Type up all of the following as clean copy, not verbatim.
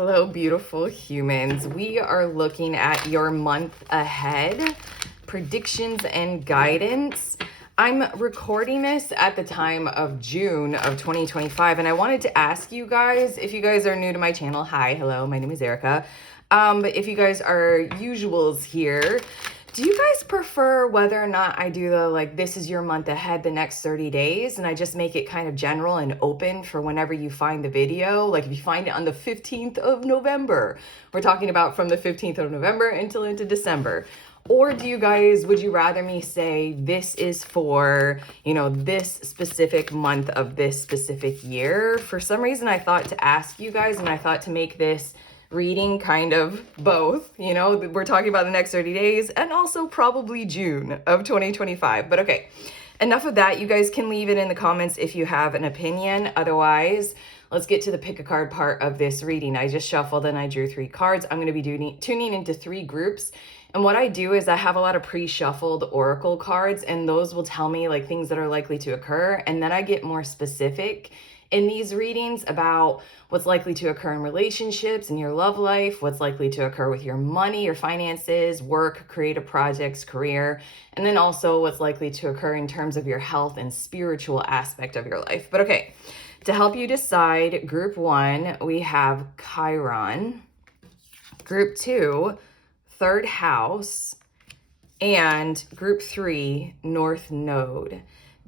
Hello, beautiful humans. We are looking at your month ahead, predictions and guidance. I'm recording this at the time of June of 2025, and I wanted to ask you guys, if you guys are new to my channel, hi, hello, my name is Erica. But if you guys are usuals here, do you guys prefer whether or not I do this is your month ahead, the next 30 days, and I just make it kind of general and open for whenever you find the video? Like if you find it on the 15th of November, we're talking about from the 15th of November until into December. Or would you rather me say this is for, this specific month of this specific year? For some reason, I thought to ask you guys, and I thought to make this reading kind of both. We're talking about the next 30 days and also probably June of 2025. But okay, enough of that. You guys can leave it in the comments if you have an opinion. Otherwise, let's get to the pick a card part of this reading. I just shuffled and I drew 3 cards. I'm going to be tuning into 3 groups. And what I do is I have a lot of pre-shuffled oracle cards, and those will tell me like things that are likely to occur. And then I get more specific in these readings about what's likely to occur in relationships, in your love life, what's likely to occur with your money, your finances, work, creative projects, career, and then also what's likely to occur in terms of your health and spiritual aspect of your life. But okay, to help you decide, group 1, we have Chiron. Group 2, 3rd house, and group 3, North Node.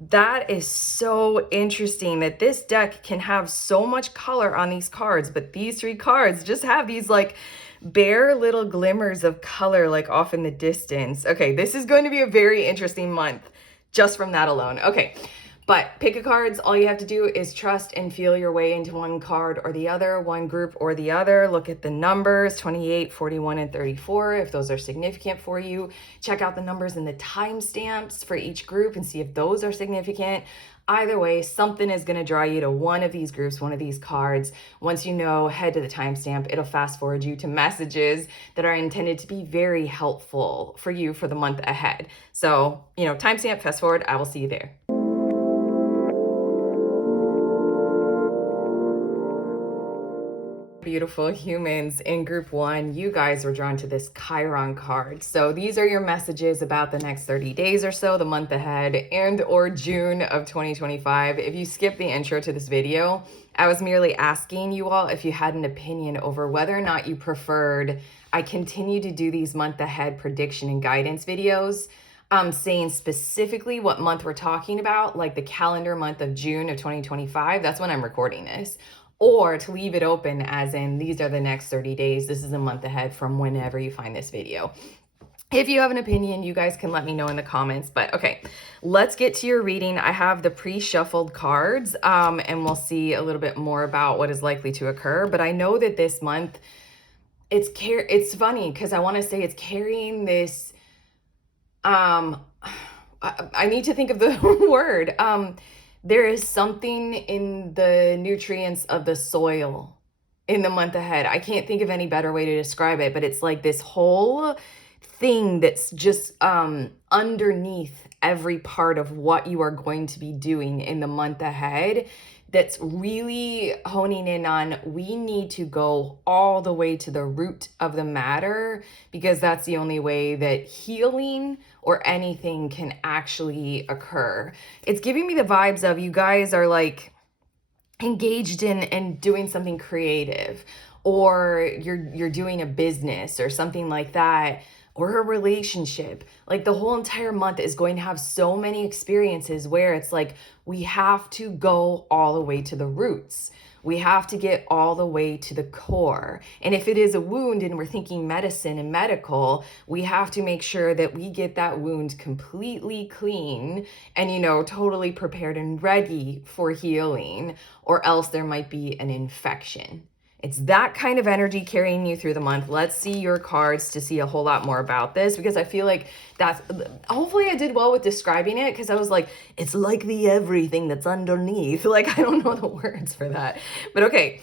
That is so interesting that this deck can have so much color on these cards, but these 3 cards just have these like bare little glimmers of color like off in the distance. Okay, this is going to be a very interesting month just from that alone. Okay, but pick a cards. All you have to do is trust and feel your way into one card or the other, one group or the other. Look at the numbers 28, 41, and 34 if those are significant for you. Check out the numbers and the timestamps for each group and see if those are significant. Either way, something is going to draw you to one of these groups, one of these cards. Once you know, head to the timestamp. It'll fast forward you to messages that are intended to be very helpful for you for the month ahead. So, timestamp, fast forward. I will see you there. Beautiful humans, in group 1, you guys were drawn to this Chiron card. So these are your messages about the next 30 days or so, the month ahead, and or June of 2025. If you skip the intro to this video, I was merely asking you all if you had an opinion over whether or not you preferred I continue to do these month ahead prediction and guidance videos, saying specifically what month we're talking about, like the calendar month of June of 2025. That's when I'm recording this. Or to leave it open as in these are the next 30 days. This is a month ahead from whenever you find this video. If you have an opinion, you guys can let me know in the comments. But okay, let's get to your reading. I have the pre-shuffled cards, and we'll see a little bit more about what is likely to occur. But I know that this month, it's funny because I want to say it's carrying this, I need to think of the word. There is something in the nutrients of the soil in the month ahead. I can't think of any better way to describe it, but it's like this whole thing that's just underneath every part of what you are going to be doing in the month ahead, that's really honing in on we need to go all the way to the root of the matter, because that's the only way that healing or anything can actually occur. It's giving me the vibes of you guys are like engaged in doing something creative, or you're doing a business or something like that, or a relationship. Like the whole entire month is going to have so many experiences where it's like we have to go all the way to the roots. We have to get all the way to the core. And if it is a wound and we're thinking medicine and medical, we have to make sure that we get that wound completely clean and, totally prepared and ready for healing, or else there might be an infection. It's that kind of energy carrying you through the month. Let's see your cards to see a whole lot more about this, because I feel like hopefully I did well with describing it, because I was like, it's like the everything that's underneath. Like, I don't know the words for that. But okay,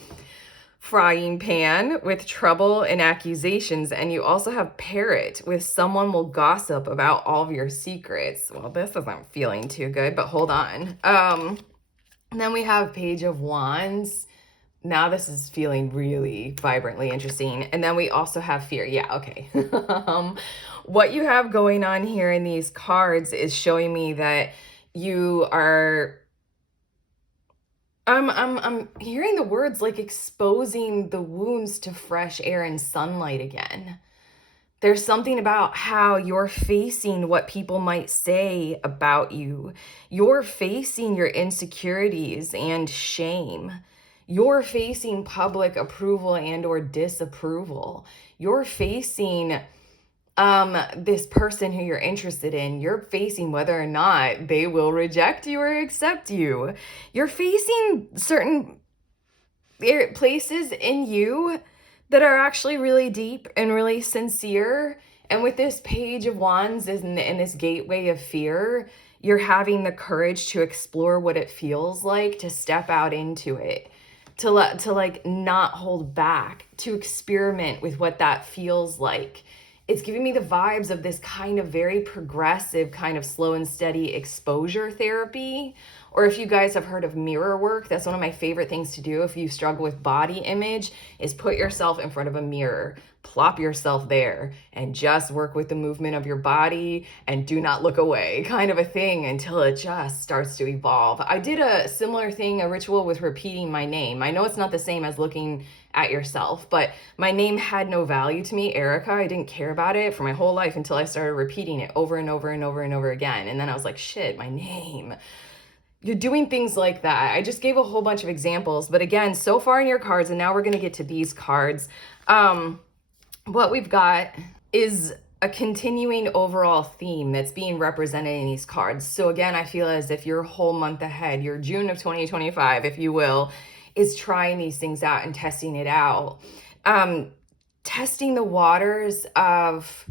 frying pan with trouble and accusations. And you also have parrot with someone will gossip about all of your secrets. Well, this isn't feeling too good, but hold on. And then we have page of wands, Now this is feeling really vibrantly interesting. And then we also have fear. Yeah, okay. What you have going on here in these cards is showing me that you are I'm hearing the words like exposing the wounds to fresh air and sunlight again. There's something about how you're facing what people might say about you. You're facing your insecurities and shame. You're facing public approval and or disapproval. You're facing this person who you're interested in. You're facing whether or not they will reject you or accept you. You're facing certain places in you that are actually really deep and really sincere. And with this Page of Wands in this gateway of fear, you're having the courage to explore what it feels like to step out into it, to like not hold back, to experiment with what that feels like. It's giving me the vibes of this kind of very progressive, kind of slow and steady exposure therapy. Or if you guys have heard of mirror work, that's one of my favorite things to do if you struggle with body image, is put yourself in front of a mirror, plop yourself there, and just work with the movement of your body and do not look away, kind of a thing, until it just starts to evolve. I did a similar thing, a ritual with repeating my name. I know it's not the same as looking at yourself, but my name had no value to me, Erica. I didn't care about it for my whole life until I started repeating it over and over and over and over again. And then I was like, shit, my name. You're doing things like that. I just gave a whole bunch of examples, but again, so far in your cards, and now we're going to get to these cards. What we've got is a continuing overall theme that's being represented in these cards. So again, I feel as if your whole month ahead, your June of 2025, if you will, is trying these things out and testing it out. Testing the waters of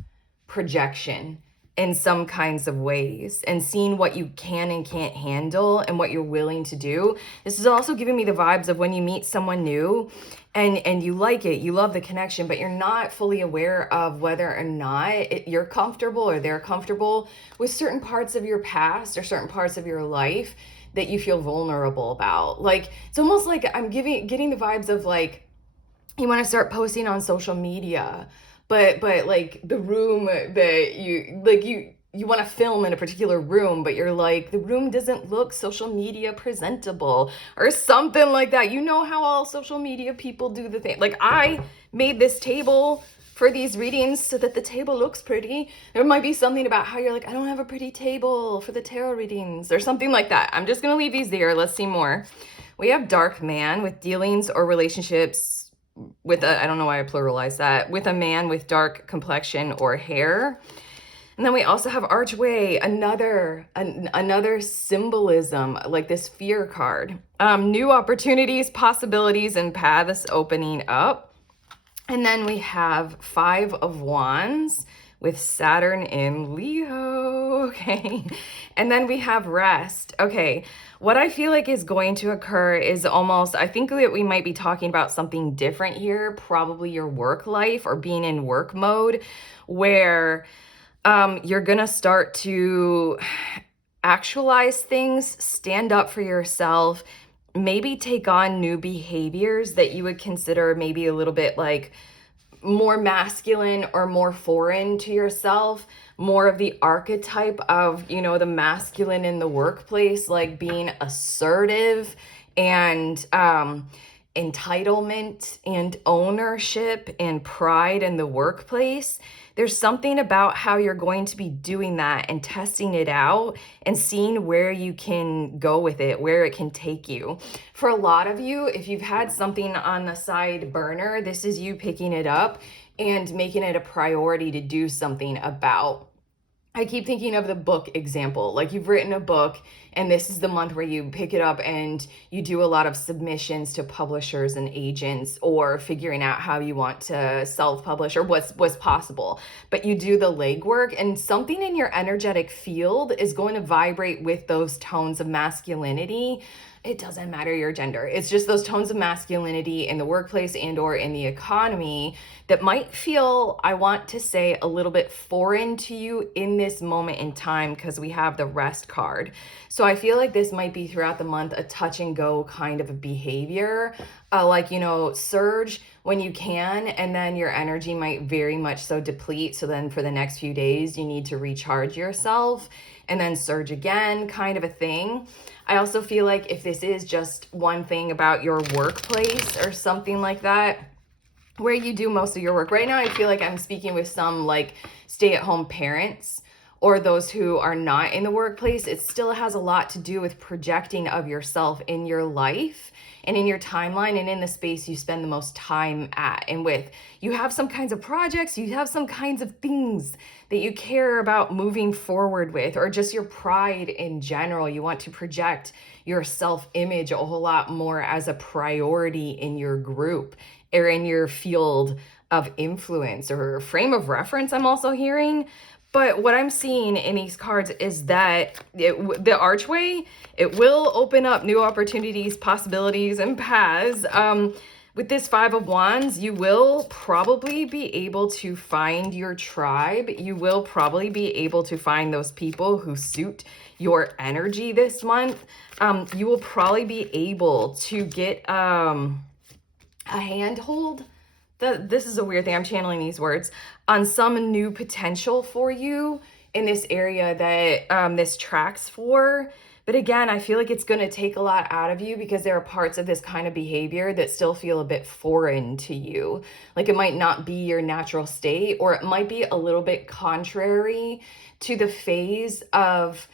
projection in some kinds of ways and seeing what you can and can't handle and what you're willing to do. This is also giving me the vibes of when you meet someone new and you like it, you love the connection, but you're not fully aware of whether or not you're comfortable or they're comfortable with certain parts of your past or certain parts of your life that you feel vulnerable about. Like, it's almost like I'm getting the vibes of like, you want to start posting on social media, but like the room that you want to film in a particular room, but you're like, the room doesn't look social media presentable or something like that. You know how all social media people do the thing. Like, I made this table for these readings so that the table looks pretty. There might be something about how you're like, I don't have a pretty table for the tarot readings or something like that. I'm just going to leave these there. Let's see more. We have Dark Man with dealings or relationships with a, I don't know why I pluralized that, with a man with dark complexion or hair. And then we also have Archway, another symbolism, like this fear card. New opportunities, possibilities, and paths opening up. And then we have Five of Wands with Saturn in Leo, okay? And then we have Rest. Okay, what I feel like is going to occur is almost, I think that we might be talking about something different here, probably your work life or being in work mode, where you're gonna start to actualize things, stand up for yourself, maybe take on new behaviors that you would consider maybe a little bit like more masculine or more foreign to yourself, more of the archetype of, you know, the masculine in the workplace, like being assertive and entitlement and ownership and pride in the workplace. There's something about how you're going to be doing that and testing it out and seeing where you can go with it, where it can take you. For a lot of you, if you've had something on the side burner, this is you picking it up and making it a priority to do something about. I keep thinking of the book example, like you've written a book and this is the month where you pick it up and you do a lot of submissions to publishers and agents or figuring out how you want to self-publish or what's possible. But you do the legwork and something in your energetic field is going to vibrate with those tones of masculinity. It doesn't matter your gender. It's just those tones of masculinity in the workplace and or in the economy that might feel, I want to say, a little bit foreign to you in this this moment in time because we have the rest card. So I feel like this might be throughout the month a touch and go kind of a behavior, like, you know, surge when you can, and then your energy might very much so deplete. So then for the next few days, you need to recharge yourself and then surge again, kind of a thing. I also feel like if this is just one thing about your workplace or something like that, where you do most of your work. Right now, I feel like I'm speaking with some like stay-at-home parents or those who are not in the workplace. It still has a lot to do with projecting of yourself in your life and in your timeline and in the space you spend the most time at and with. You have some kinds of projects, you have some kinds of things that you care about moving forward with, or just your pride in general. You want to project your self-image a whole lot more as a priority in your group or in your field of influence or frame of reference, I'm also hearing. But what I'm seeing in these cards is that the archway, it will open up new opportunities, possibilities, and paths. With this Five of Wands, you will probably be able to find your tribe. You will probably be able to find those people who suit your energy this month. You will probably be able to get a handhold. This is a weird thing. I'm channeling these words on some new potential for you in this area that this tracks for. But again, I feel like it's going to take a lot out of you because there are parts of this kind of behavior that still feel a bit foreign to you. Like it might not be your natural state, or it might be a little bit contrary to the phase of,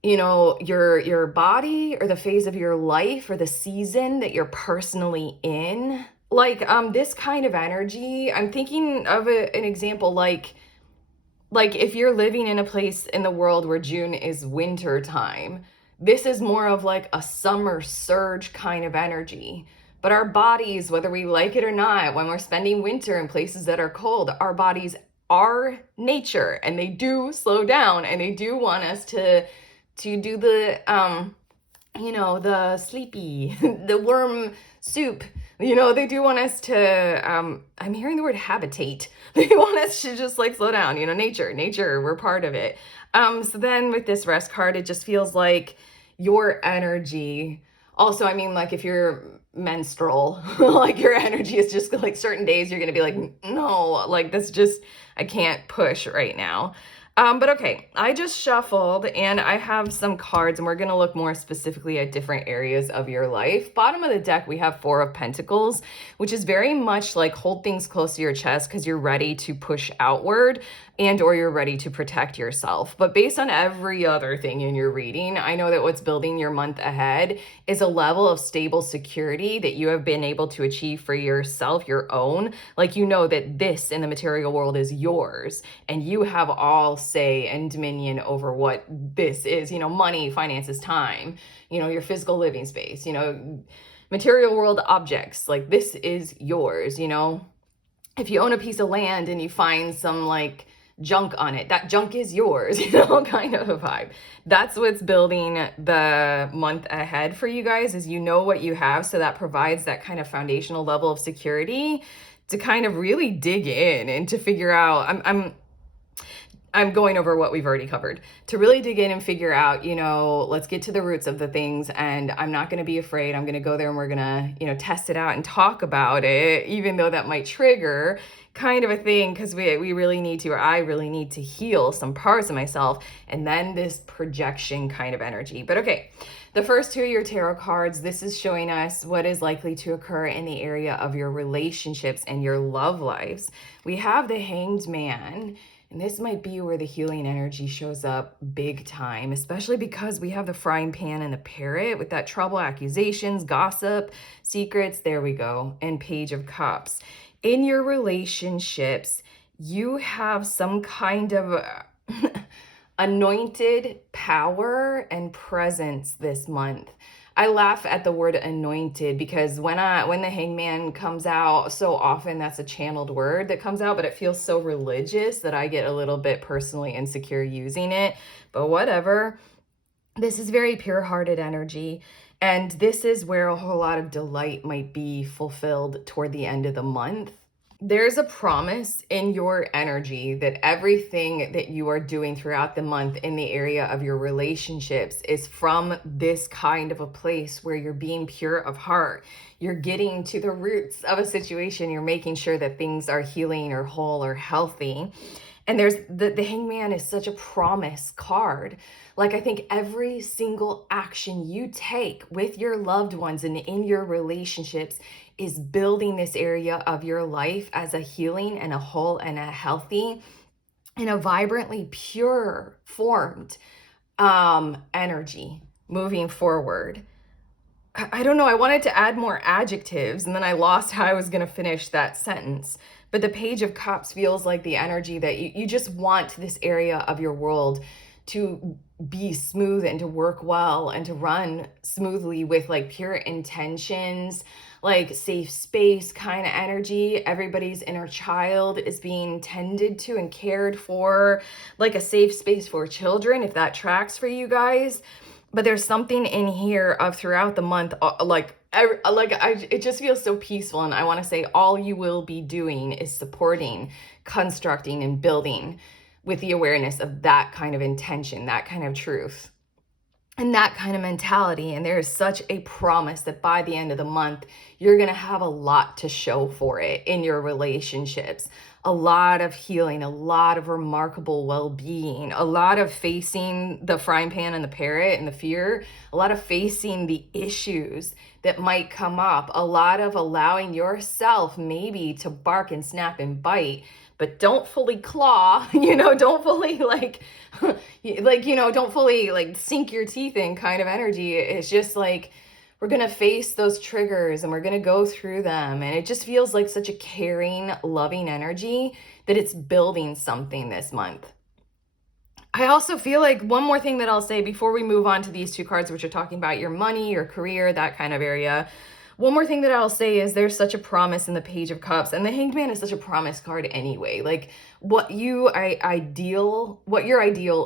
you know, your body or the phase of your life or the season that you're personally in. Like this kind of energy, I'm thinking of an example like if you're living in a place in the world where June is winter time, this is more of like a summer surge kind of energy. But our bodies, whether we like it or not, when we're spending winter in places that are cold, our bodies are nature and they do slow down and they do want us to do the you know, the sleepy, the worm soup. You know, they do want us to, I'm hearing the word habitate. They want us to just like slow down, you know, nature, we're part of it. So then with this rest card, it just feels like your energy. Also, I mean, like if you're menstrual, like your energy is just like certain days you're going to be like, no, like this just, I can't push right now. But okay, I just shuffled and I have some cards and we're going to look more specifically at different areas of your life. Bottom of the deck, we have Four of Pentacles, which is very much like hold things close to your chest because you're ready to push outward and or you're ready to protect yourself. But based on every other thing in your reading, I know that what's building your month ahead is a level of stable security that you have been able to achieve for yourself, your own. Like you know that this in the material world is yours and you have all say and dominion over what this is, you know, money, finances, time, you know, your physical living space, you know, material world objects, like this is yours, you know. If you own a piece of land and you find some like junk on it, that junk is yours, you know, kind of a vibe. That's what's building the month ahead for you guys, is you know what you have, so that provides that kind of foundational level of security to kind of really dig in and to figure out, I'm going over what we've already covered, to really dig in and figure out, you know, let's get to the roots of the things. And I'm not going to be afraid. I'm going to go there and we're going to, you know, test it out and talk about it, even though that might trigger kind of a thing, because we really need to, or I really need to heal some parts of myself. And then this projection kind of energy. But okay, the first two of your tarot cards, this is showing us what is likely to occur in the area of your relationships and your love lives. We have the Hanged Man. And this might be where the healing energy shows up big time, especially because we have the frying pan and the parrot with that trouble, accusations, gossip, secrets. There we go. And Page of Cups. In your relationships, you have some kind of anointed power and presence this month. I laugh at the word anointed because when the hangman comes out, so often that's a channeled word that comes out, but it feels so religious that I get a little bit personally insecure using it. But whatever. This is very pure-hearted energy. And this is where a whole lot of delight might be fulfilled toward the end of the month. There's a promise in your energy that everything that you are doing throughout the month in the area of your relationships is from this kind of a place where you're being pure of heart. You're getting to the roots of a situation. You're making sure that things are healing or whole or healthy. And there's the hangman is such a promise card. Like, I think every single action you take with your loved ones and in your relationships is building this area of your life as a healing and a whole and a healthy and a vibrantly pure formed energy moving forward. I don't know. I wanted to add more adjectives and then I lost how I was going to finish that sentence. But the Page of Cups feels like the energy that you just want this area of your world to be smooth and to work well and to run smoothly with like pure intentions, like safe space kind of energy. Everybody's inner child is being tended to and cared for, like a safe space for children, if that tracks for you guys. But there's something in here of throughout the month, it just feels so peaceful. And I want to say all you will be doing is supporting, constructing, and building with the awareness of that kind of intention, that kind of truth, and that kind of mentality. And there is such a promise that by the end of the month, you're going to have a lot to show for it in your relationships. A lot of healing, a lot of remarkable well-being, a lot of facing the frying pan and the parrot and the fear, a lot of facing the issues that might come up, a lot of allowing yourself maybe to bark and snap and bite, but don't fully claw, don't fully don't fully sink your teeth in kind of energy. It's just like, we're going to face those triggers and we're going to go through them. And it just feels like such a caring, loving energy that it's building something this month. I also feel like one more thing that I'll say before we move on to these two cards, which are talking about your money, your career, that kind of area. One more thing that I'll say is there's such a promise in the Page of Cups, and the Hanged Man is such a promise card anyway. Like what your ideal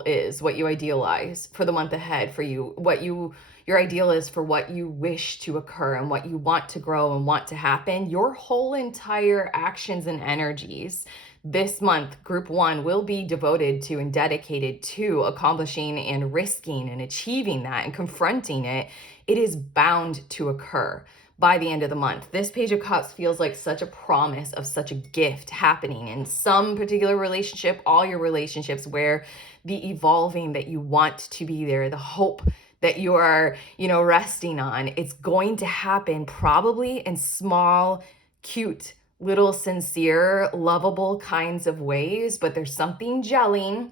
is, what you idealize for the month ahead for you, your ideal is for what you wish to occur and what you want to grow and want to happen. Your whole entire actions and energies this month, group 1, will be devoted to and dedicated to accomplishing and risking and achieving that and confronting it. It is bound to occur by the end of the month. This Page of Cups feels like such a promise of such a gift happening in some particular relationship, all your relationships, where the evolving that you want to be there, the hope that you are, resting on, it's going to happen probably in small, cute, little sincere, lovable kinds of ways, but there's something gelling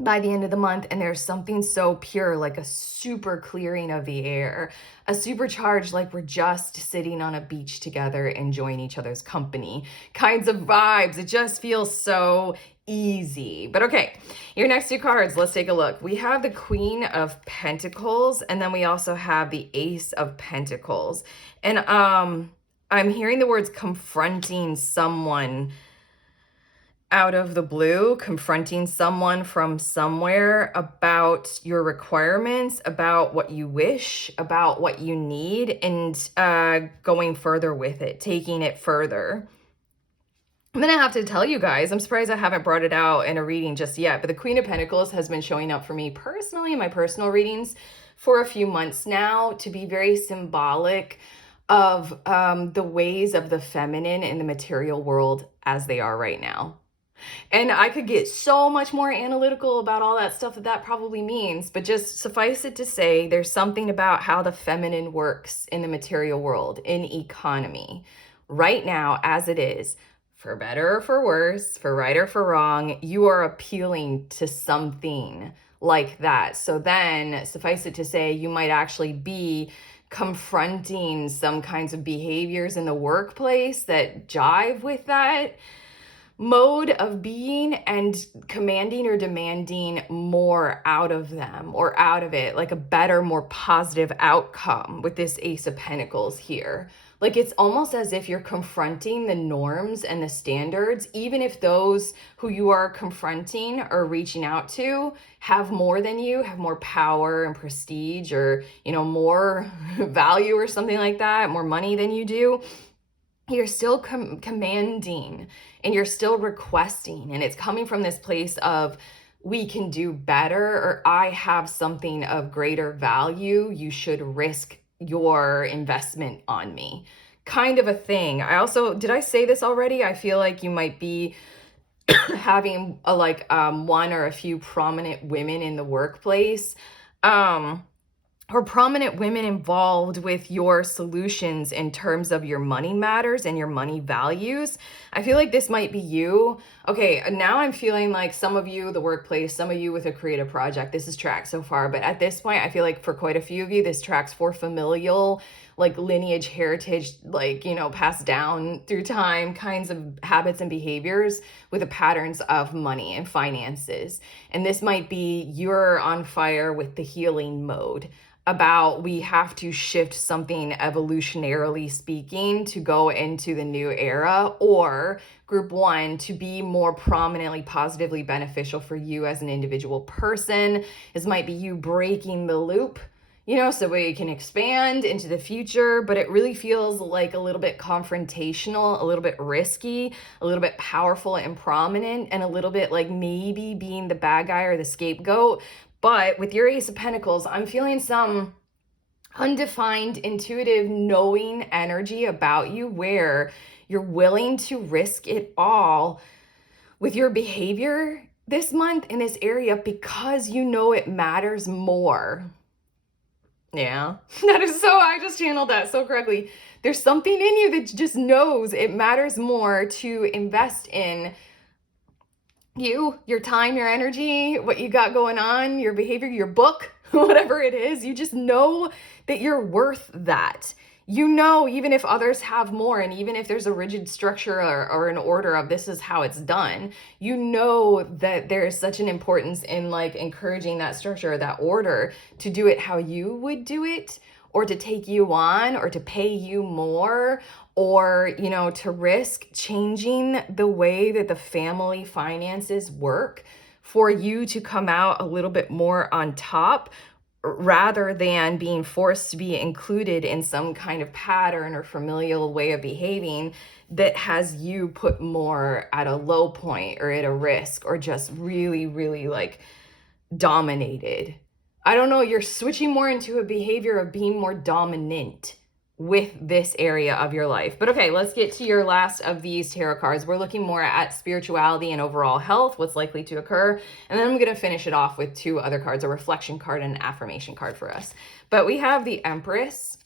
by the end of the month, and there's something so pure, like a super clearing of the air, a supercharged, like we're just sitting on a beach together enjoying each other's company kinds of vibes. It just feels so easy. But okay, your next two cards, let's take a look. We have the Queen of Pentacles, and then we also have the Ace of Pentacles. And I'm hearing the words confronting someone out of the blue, confronting someone from somewhere about your requirements, about what you wish, about what you need, and going further with it, taking it further. I'm going to have to tell you guys, I'm surprised I haven't brought it out in a reading just yet, but the Queen of Pentacles has been showing up for me personally in my personal readings for a few months now to be very symbolic of the ways of the feminine in the material world as they are right now. And I could get so much more analytical about all that stuff that probably means, but just suffice it to say, there's something about how the feminine works in the material world, in economy, right now as it is, for better or for worse, for right or for wrong. You are appealing to something like that. So then, suffice it to say, you might actually be confronting some kinds of behaviors in the workplace that jive with that mode of being and commanding or demanding more out of them or out of it, like a better, more positive outcome with this Ace of Pentacles here. Like it's almost as if you're confronting the norms and the standards, even if those who you are confronting or reaching out to have more than you, have more power and prestige, or, more value or something like that, more money than you do. you're still commanding and you're still requesting, and it's coming from this place of we can do better, or I have something of greater value, you should risk your investment on me, kind of a thing. I also, did I say this already? I feel like you might be having one or a few prominent women in the workplace, or prominent women involved with your solutions in terms of your money matters and your money values. I feel like this might be you. Okay, now I'm feeling like some of you, the workplace, some of you with a creative project, this is tracked so far. But at this point, I feel like for quite a few of you, this tracks for familial, like lineage, heritage, like, passed down through time kinds of habits and behaviors with the patterns of money and finances. And this might be you're on fire with the healing mode, about we have to shift something evolutionarily speaking to go into the new era, or group one, to be more prominently positively beneficial for you as an individual person. This might be you breaking the loop, so we can expand into the future, but it really feels like a little bit confrontational, a little bit risky, a little bit powerful and prominent, and a little bit like maybe being the bad guy or the scapegoat. But with your Ace of Pentacles, I'm feeling some undefined, intuitive, knowing energy about you where you're willing to risk it all with your behavior this month in this area because you know it matters more. Yeah, that is so, I just channeled that so correctly. There's something in you that just knows it matters more to invest in you, your time, your energy, what you got going on, your behavior, your book, whatever it is. You just know that you're worth that. Even if others have more, and even if there's a rigid structure or an order of this is how it's done, that there is such an importance in like encouraging that structure or that order to do it how you would do it, or to take you on, or to pay you more, or, to risk changing the way that the family finances work for you to come out a little bit more on top, rather than being forced to be included in some kind of pattern or familial way of behaving that has you put more at a low point or at a risk, or just really, really like dominated. I don't know, you're switching more into a behavior of being more dominant with this area of your life. But okay, let's get to your last of these tarot cards. We're looking more at spirituality and overall health, what's likely to occur. And then I'm going to finish it off with two other cards, a reflection card and an affirmation card for us. But we have the Empress,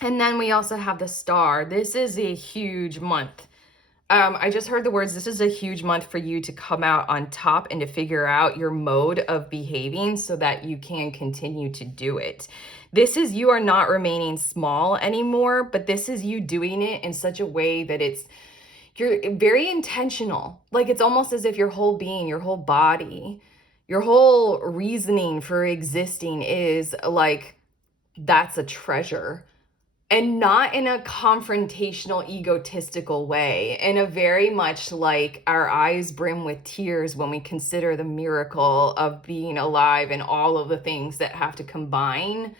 and then we also have the Star. This is a huge month. I just heard the words, this is a huge month for you to come out on top and to figure out your mode of behaving so that you can continue to do it. This is, you are not remaining small anymore, but this is you doing it in such a way that you're very intentional. Like it's almost as if your whole being, your whole body, your whole reasoning for existing is like, that's a treasure. And not in a confrontational, egotistical way, in a very much like our eyes brim with tears when we consider the miracle of being alive and all of the things that have to combine.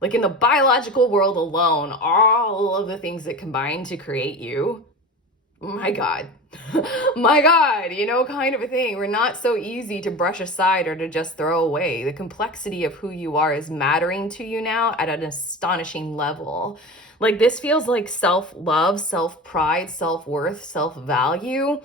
Like in the biological world alone, all of the things that combine to create you. My God, my God, kind of a thing. We're not so easy to brush aside or to just throw away. The complexity of who you are is mattering to you now at an astonishing level. Like this feels like self-love, self-pride, self-worth, self-value.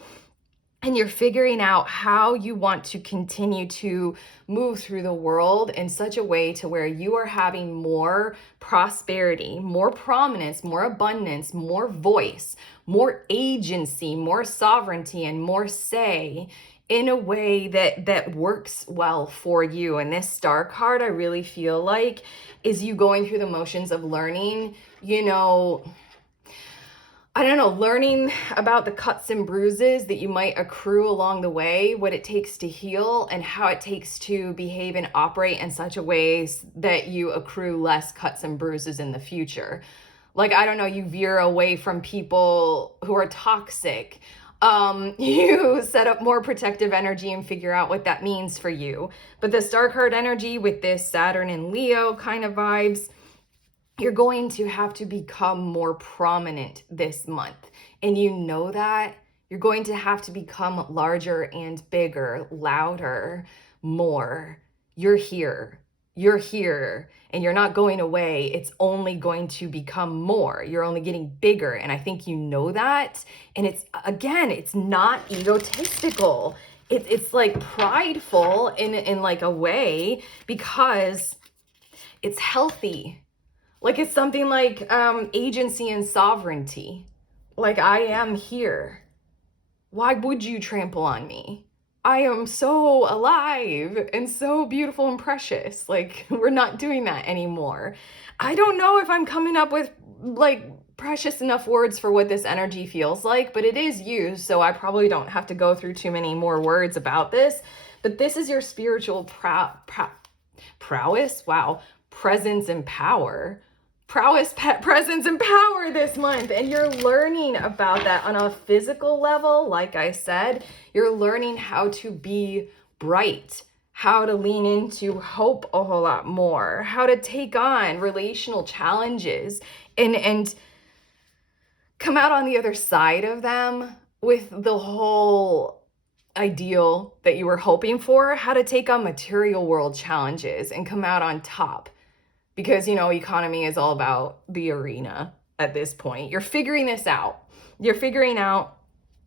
And you're figuring out how you want to continue to move through the world in such a way to where you are having more prosperity, more prominence, more abundance, more voice, more agency, more sovereignty, and more say in a way that works well for you. And this Star card, I really feel like, is you going through the motions of learning, learning about the cuts and bruises that you might accrue along the way, what it takes to heal, and how it takes to behave and operate in such a way that you accrue less cuts and bruises in the future. Like, you veer away from people who are toxic. You set up more protective energy and figure out what that means for you. But the Star card energy with this Saturn and Leo kind of vibes, you're going to have to become more prominent this month. And you know that you're going to have to become larger and bigger, louder, more. You're here. You're here and you're not going away. It's only going to become more. You're only getting bigger. And I think you know that. And it's, again, it's not egotistical. It's like prideful in like a way, because it's healthy. Like it's something like agency and sovereignty. Like, I am here. Why would you trample on me? I am so alive and so beautiful and precious. Like, we're not doing that anymore. I don't know if I'm coming up with like precious enough words for what this energy feels like, but it is used, so I probably don't have to go through too many more words about this. But this is your spiritual prowess. Wow. Presence and power. Presence, and power this month. And you're learning about that on a physical level. Like I said, you're learning how to be bright, how to lean into hope a whole lot more, how to take on relational challenges and come out on the other side of them with the whole ideal that you were hoping for, how to take on material world challenges and come out on top. Because, you know, economy is all about the arena at this point. You're figuring this out. You're figuring out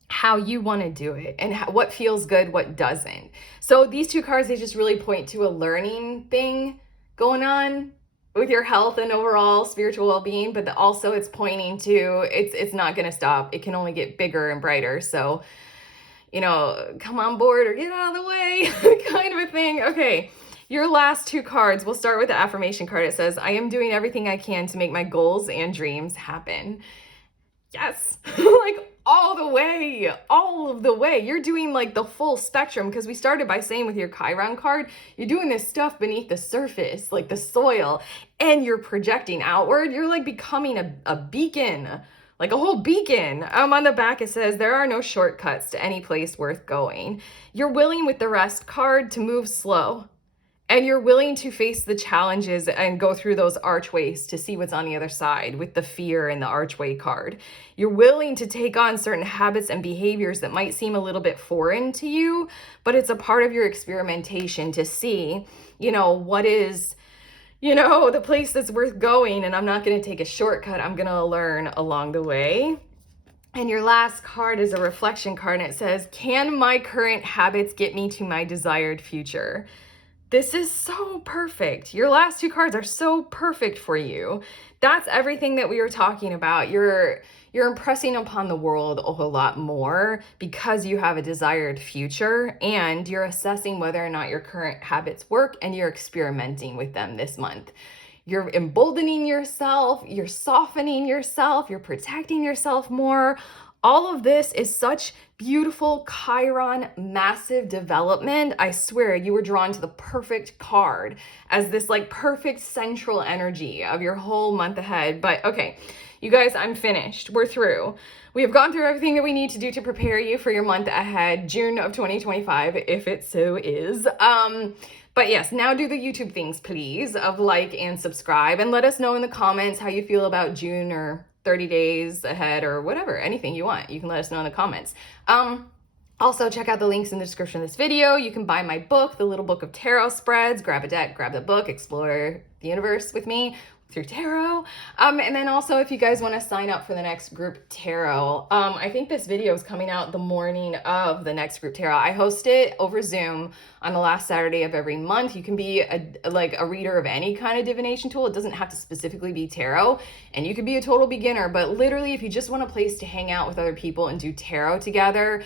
how you want to do it and what feels good, what doesn't. So these two cards, they just really point to a learning thing going on with your health and overall spiritual well-being, but also it's pointing to it's not going to stop. It can only get bigger and brighter. So, you know, come on board or get out of the way kind of a thing. Okay. Your last two cards, we'll start with the affirmation card. It says, I am doing everything I can to make my goals and dreams happen. Yes, like all the way, all of the way. You're doing like the full spectrum, because we started by saying with your Chiron card, you're doing this stuff beneath the surface, like the soil, and you're projecting outward. You're like becoming a beacon, like a whole beacon. On the back, it says, there are no shortcuts to any place worth going. You're willing with the rest card to move slow. And you're willing to face the challenges and go through those archways to see what's on the other side with the fear in the archway card. You're willing to take on certain habits and behaviors that might seem a little bit foreign to you, but it's a part of your experimentation to see, you know, what is, you know, the place that's worth going. And I'm not going to take a shortcut. I'm going to learn along the way. And your last card is a reflection card, and it says, can my current habits get me to my desired future? This is so perfect. Your last two cards are so perfect for you. That's everything that we were talking about. You're impressing upon the world a whole lot more because you have a desired future, and you're assessing whether or not your current habits work, and you're experimenting with them this month. You're emboldening yourself, you're softening yourself, you're protecting yourself more. All of this is such beautiful Chiron massive development. I swear you were drawn to the perfect card as this like perfect central energy of your whole month ahead. But okay, you guys, I'm finished. We're through. We have gone through everything that we need to do to prepare you for your month ahead, June of 2025, if it so is. But yes, now do the YouTube things, please, of like and subscribe, and let us know in the comments how you feel about June or 30 days ahead or whatever, anything you want. You can let us know in the comments. Also, check out the links in the description of this video. You can buy my book, The Little Book of Tarot Spreads. Grab a deck, grab the book, explore the universe with me through tarot. And then also, if you guys want to sign up for the next group tarot, I think this video is coming out the morning of the next group tarot. I host it over Zoom on the last Saturday of every month. You can be a reader of any kind of divination tool. It doesn't have to specifically be tarot, and you could be a total beginner, but literally if you just want a place to hang out with other people and do tarot together,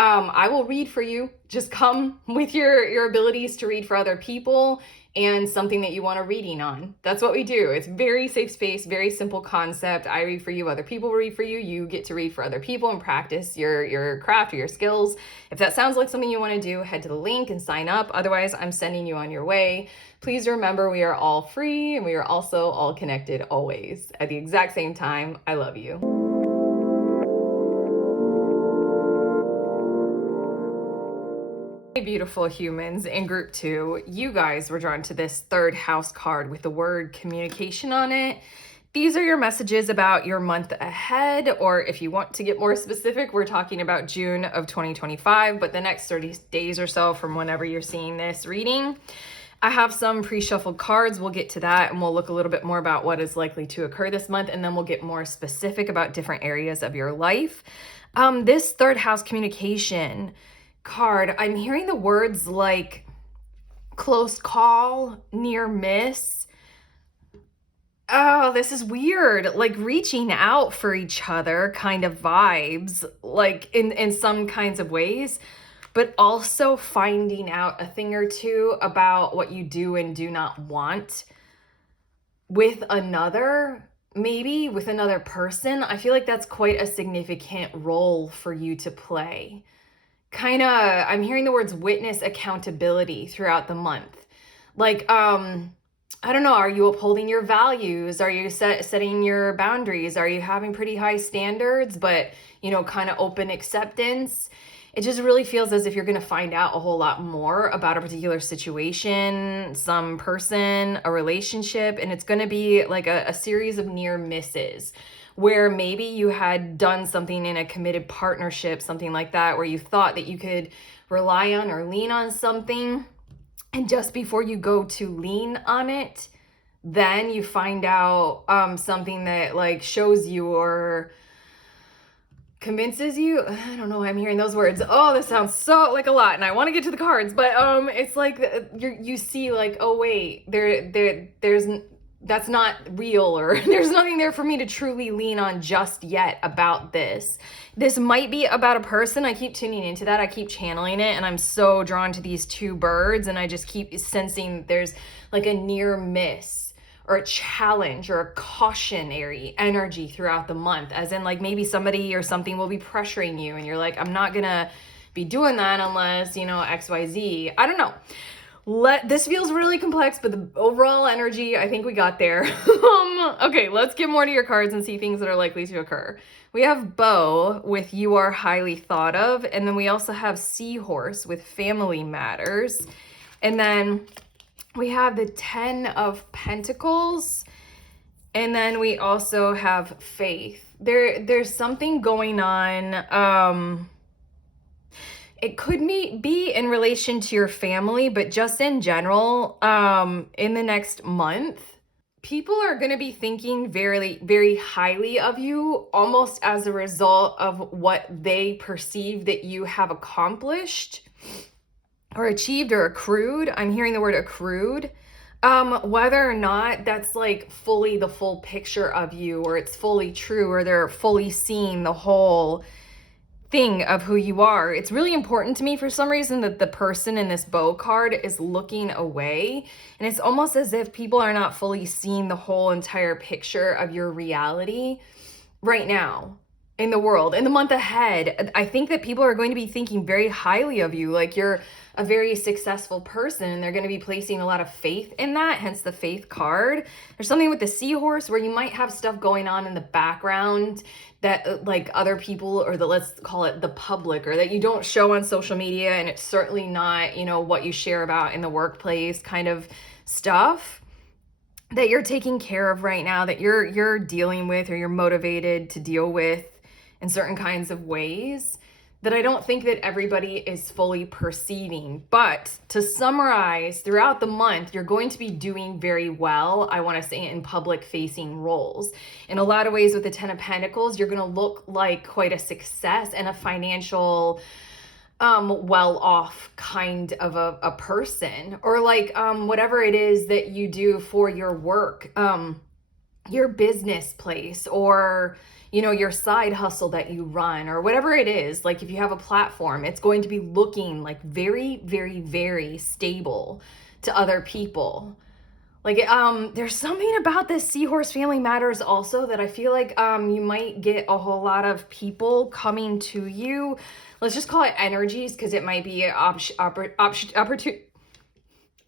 I will read for you. Just come with your abilities to read for other people and something that you want a reading on. That's what we do. It's very safe space, very simple concept. I read for you, other people read for you. You get to read for other people and practice your craft or your skills. If that sounds like something you want to do, head to the link and sign up. Otherwise, I'm sending you on your way. Please remember, we are all free and we are also all connected always at the exact same time. I love you. Hey, beautiful humans in group 2, you guys were drawn to this third house card with the word communication on it. These are your messages about your month ahead, or if you want to get more specific, we're talking about June of 2025, but the next 30 days or so from whenever you're seeing this reading. I have some pre-shuffled cards. We'll get to that and we'll look a little bit more about what is likely to occur this month, and then we'll get more specific about different areas of your life. This third house communication card, I'm hearing the words like close call, near miss. Oh, this is weird. Like reaching out for each other kind of vibes, like in some kinds of ways, but also finding out a thing or two about what you do and do not want with another, maybe with another person. I feel like that's quite a significant role for you to play. I'm hearing the words witness accountability throughout the month. Like, I don't know, are you upholding your values? Are you setting your boundaries? Are you having pretty high standards, but, kind of open acceptance? It just really feels as if you're going to find out a whole lot more about a particular situation, some person, a relationship, and it's going to be like a series of near misses, where maybe you had done something in a committed partnership, something like that, where you thought that you could rely on or lean on something. And just before you go to lean on it, then you find out something that like shows you or convinces you. I don't know why I'm hearing those words. Oh, this sounds so like a lot, and I want to get to the cards, but it's like you see like, oh wait, there's that's not real, or there's nothing there for me to truly lean on just yet about this. This might be about a person. I keep tuning into that. I keep channeling it, and I'm so drawn to these two birds, and I just keep sensing there's like a near miss or a challenge or a cautionary energy throughout the month, as in like maybe somebody or something will be pressuring you and you're like, I'm not gonna be doing that unless, XYZ. I don't know. This feels really complex, but the overall energy, I think we got there. Okay, let's get more to your cards and see things that are likely to occur. We have Bow with you are highly thought of, and then we also have Seahorse with family matters. And then we have the 10 of Pentacles, and then we also have Faith. There's something going on. It could be in relation to your family, but just in general, in the next month, people are going to be thinking very, very highly of you, almost as a result of what they perceive that you have accomplished or achieved or accrued. I'm hearing the word accrued. Whether or not that's like fully the full picture of you, or it's fully true, or they're fully seeing the whole thing of who you are. It's really important to me for some reason that the person in this Bow card is looking away, and it's almost as if people are not fully seeing the whole entire picture of your reality right now in the world. In the month ahead, I think that people are going to be thinking very highly of you, like you're a very successful person, and they're going to be placing a lot of faith in that, hence the Faith card. There's something with the Seahorse where you might have stuff going on in the background that like other people, or let's call it the public, or that you don't show on social media, and it's certainly not, what you share about in the workplace kind of stuff that you're taking care of right now, that you're dealing with, or you're motivated to deal with in certain kinds of ways that I don't think that everybody is fully perceiving. But to summarize, throughout the month, you're going to be doing very well, I want to say, in public facing roles. In a lot of ways with the 10 of Pentacles, you're going to look like quite a success and a financial well-off kind of a person, or like whatever it is that you do for your work, your business place, or your side hustle that you run, or whatever it is. Like if you have a platform, it's going to be looking like very, very, very stable to other people. Like there's something about this Seahorse family matters also that I feel like you might get a whole lot of people coming to you. Let's just call it energies, because it might be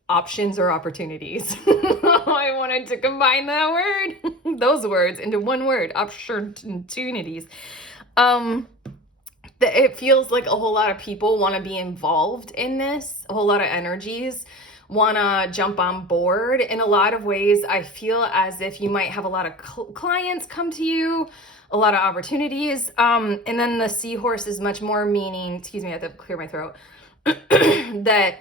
options or opportunities. I wanted to combine that word, those words into one word, opportunities. It feels like a whole lot of people want to be involved in this, a whole lot of energies want to jump on board. In a lot of ways, I feel as if you might have a lot of clients come to you, a lot of opportunities. And then the seahorse is much more meaning, excuse me, I have to clear my throat, that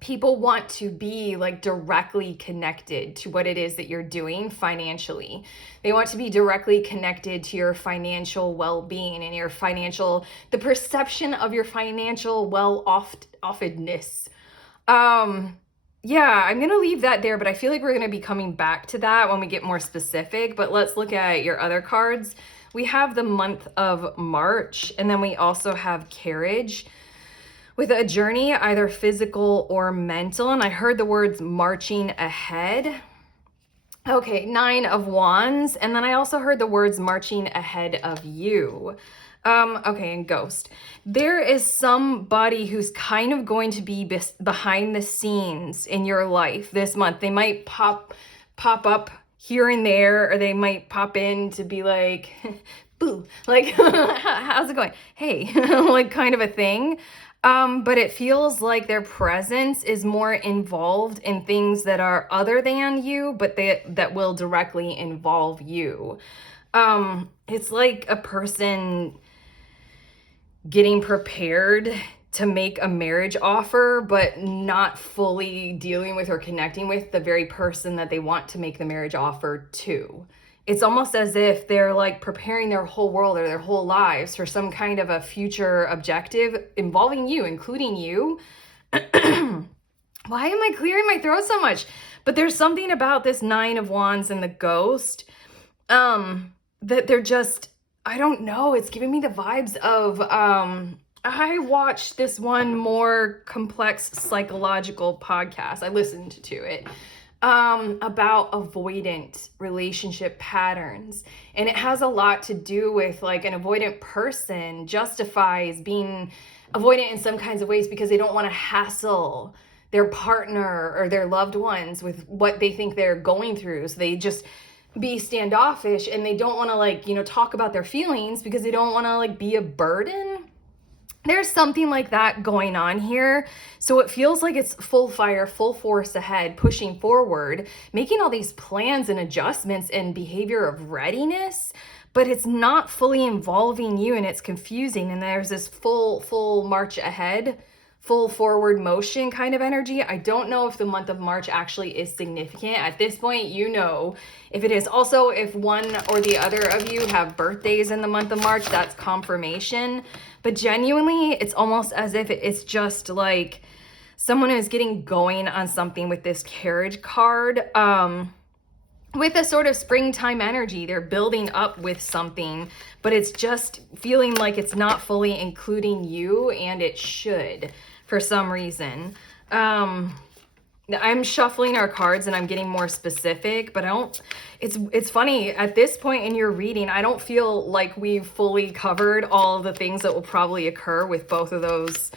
people want to be like directly connected to what it is that you're doing financially. They want to be directly connected to your financial well-being and your financial, the perception of your financial well-offedness. Yeah, I'm going to leave that there, but I feel like we're going to be coming back to that when we get more specific. But let's look at your other cards. We have the month of March, and then we also have carriage with a journey, either physical or mental. And I heard the words marching ahead. Okay, 9 of Wands. And then I also heard the words marching ahead of you. Okay, and ghost. There is somebody who's kind of going to be behind the scenes in your life this month. They might pop up here and there, or they might pop in to be like, boo, like, how's it going? Hey, like kind of a thing. But it feels like their presence is more involved in things that are other than you, but that will directly involve you. It's like a person getting prepared to make a marriage offer, but not fully dealing with or connecting with the very person that they want to make the marriage offer to. It's almost as if they're like preparing their whole world or their whole lives for some kind of a future objective involving you, including you. Why am I clearing my throat so much? But there's something about this 9 of Wands and the ghost that they're just, I don't know, it's giving me the vibes of, I watched this one more complex psychological podcast. I listened to it. About avoidant relationship patterns. And it has a lot to do with like an avoidant person justifies being avoidant in some kinds of ways because they don't want to hassle their partner or their loved ones with what they think they're going through. So they just be standoffish and they don't want to like, talk about their feelings because they don't want to like be a burden. There's something like that going on here. So it feels like it's full fire, full force ahead, pushing forward, making all these plans and adjustments and behavior of readiness, but it's not fully involving you and it's confusing. And there's this full march ahead, full forward motion kind of energy. I don't know if the month of March actually is significant. At this point, if it is. Also, if one or the other of you have birthdays in the month of March, that's confirmation. But genuinely, it's almost as if it's just like someone is getting going on something with this carriage card. With a sort of springtime energy, they're building up with something, but it's just feeling like it's not fully including you, and it should for some reason. I'm shuffling our cards and I'm getting more specific, but it's funny, at this point in your reading, I don't feel like we've fully covered all of the things that will probably occur with both of those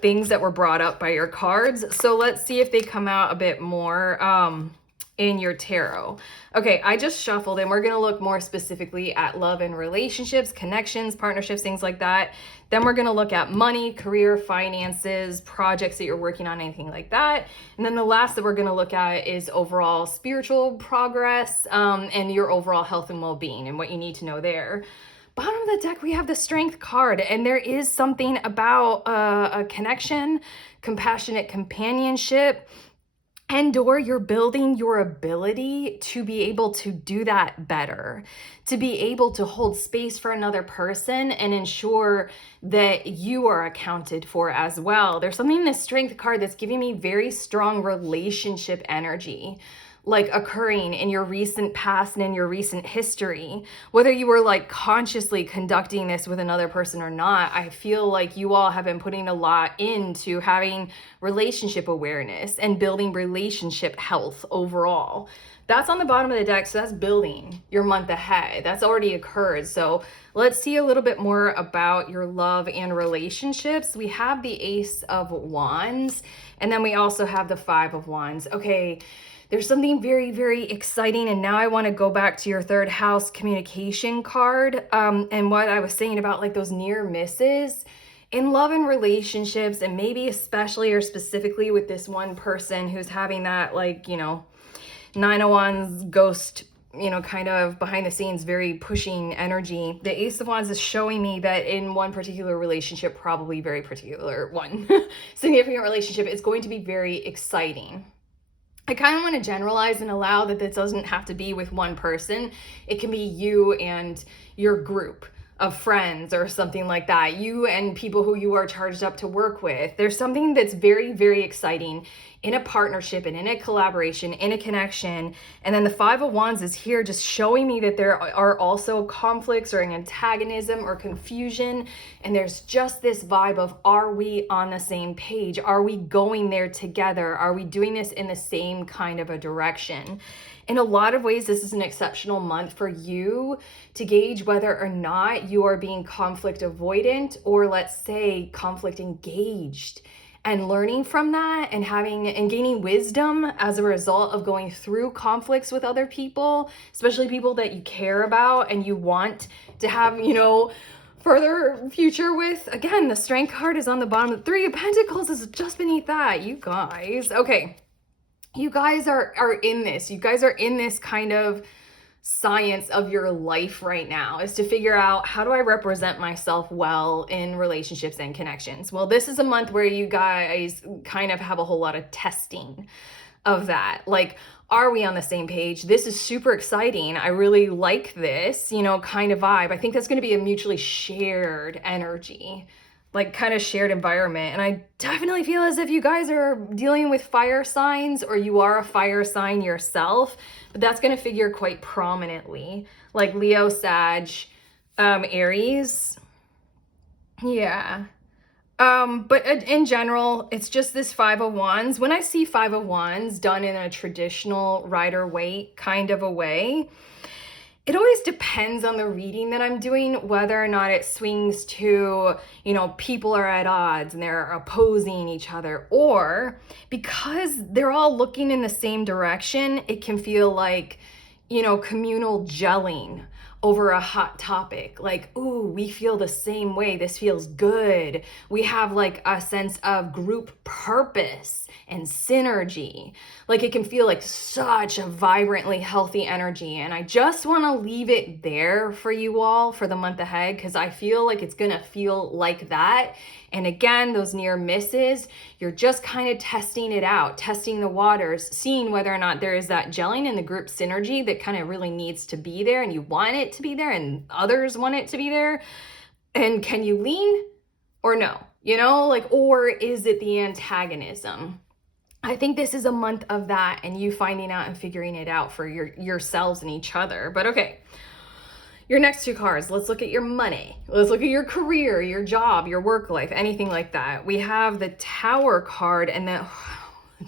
things that were brought up by your cards. So let's see if they come out a bit more in your tarot. Okay, I just shuffled and we're going to look more specifically at love and relationships, connections, partnerships, things like that. Then we're going to look at money, career, finances, projects that you're working on, anything like that. And then the last that we're going to look at is overall spiritual progress and your overall health and well-being and what you need to know there. Bottom of the deck, we have the Strength card, and there is something about a connection, compassionate companionship, and/or you're building your ability to be able to do that better, to be able to hold space for another person and ensure that you are accounted for as well. There's something in this Strength card that's giving me very strong relationship energy, like occurring in your recent past and in your recent history. Whether you were like consciously conducting this with another person or not, I feel like you all have been putting a lot into having relationship awareness and building relationship health overall. That's on the bottom of the deck, so that's building your month ahead. That's already occurred. So let's see a little bit more about your love and relationships. We have the Ace of Wands, and then we also have the 5 of Wands. Okay, There's something very, very exciting. And now I want to go back to your third house communication card. And what I was saying about like those near misses in love and relationships, and maybe especially or specifically with this one person who's having that, like, you know, 9 of Wands ghost, you know, kind of behind the scenes, very pushing energy. The Ace of Wands is showing me that in one particular relationship, probably very particular one significant relationship, it's going to be very exciting. I kind of want to generalize and allow that this doesn't have to be with one person. It can be you and your group of friends or something like that. You and people who you are charged up to work with. There's something that's very, very exciting in a partnership and in a collaboration, in a connection. And then the Five of Wands is here just showing me that there are also conflicts or an antagonism or confusion. And there's just this vibe of, are we on the same page? Are we going there together? Are we doing this in the same kind of a direction? In a lot of ways, this is an exceptional month for you to gauge whether or not you are being conflict avoidant, or let's say conflict engaged, and learning from that and having and gaining wisdom as a result of going through conflicts with other people, especially people that you care about and you want to have, you know, further future with. Again, the Strength card is on the bottom. The Three of Pentacles is just beneath that, you guys. Okay. You guys are in this. You guys are in this kind of science of your life right now, is to figure out, how do I represent myself well in relationships and connections? Well, this is a month where you guys kind of have a whole lot of testing of that. Like, are we on the same page? This is super exciting. I really like this, you know, kind of vibe. I think that's going to be a mutually shared energy, like kind of shared environment. And I definitely feel as if you guys are dealing with fire signs, or you are a fire sign yourself, but that's going to figure quite prominently, like Leo, Sag, Aries. Yeah. But in general, it's just this Five of Wands. When I see Five of Wands done in a traditional Rider-Waite kind of a way, it always depends on the reading that I'm doing, whether or not it swings to, you know, people are at odds and they're opposing each other, or because they're all looking in the same direction, it can feel like, you know, communal gelling over a hot topic. Like, ooh, we feel the same way. This feels good. We have like a sense of group purpose and synergy. Like, it can feel like such a vibrantly healthy energy. And I just want to leave it there for you all for the month ahead, because I feel like it's going to feel like that. And again, those near misses, you're just kind of testing it out, testing the waters, seeing whether or not there is that gelling in the group synergy that kind of really needs to be there, and you want it to be there and others want it to be there. And can you lean or no? You know, like, or is it the antagonism? I think this is a month of that, and you finding out and figuring it out for yourselves and each other. But okay, your next two cards, let's look at your money. Let's look at your career, your job, your work life, anything like that. We have the Tower card and the,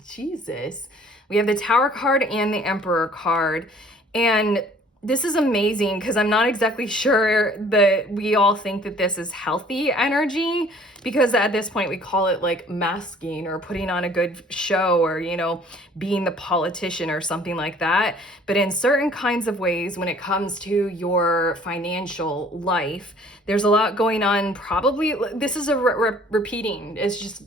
Jesus. We have the Tower card and the Emperor card. And this is amazing, because I'm not exactly sure that we all think that this is healthy energy, because at this point we call it like masking or putting on a good show, or, you know, being the politician or something like that. But in certain kinds of ways, when it comes to your financial life, there's a lot going on. Probably this is a repeating. It's just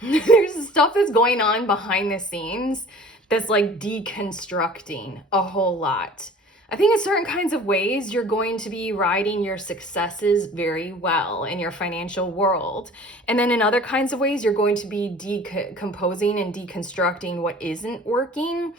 there's stuff that's going on behind the scenes that's like deconstructing a whole lot. I think in certain kinds of ways, you're going to be riding your successes very well in your financial world. And then in other kinds of ways, you're going to be decomposing and deconstructing what isn't working.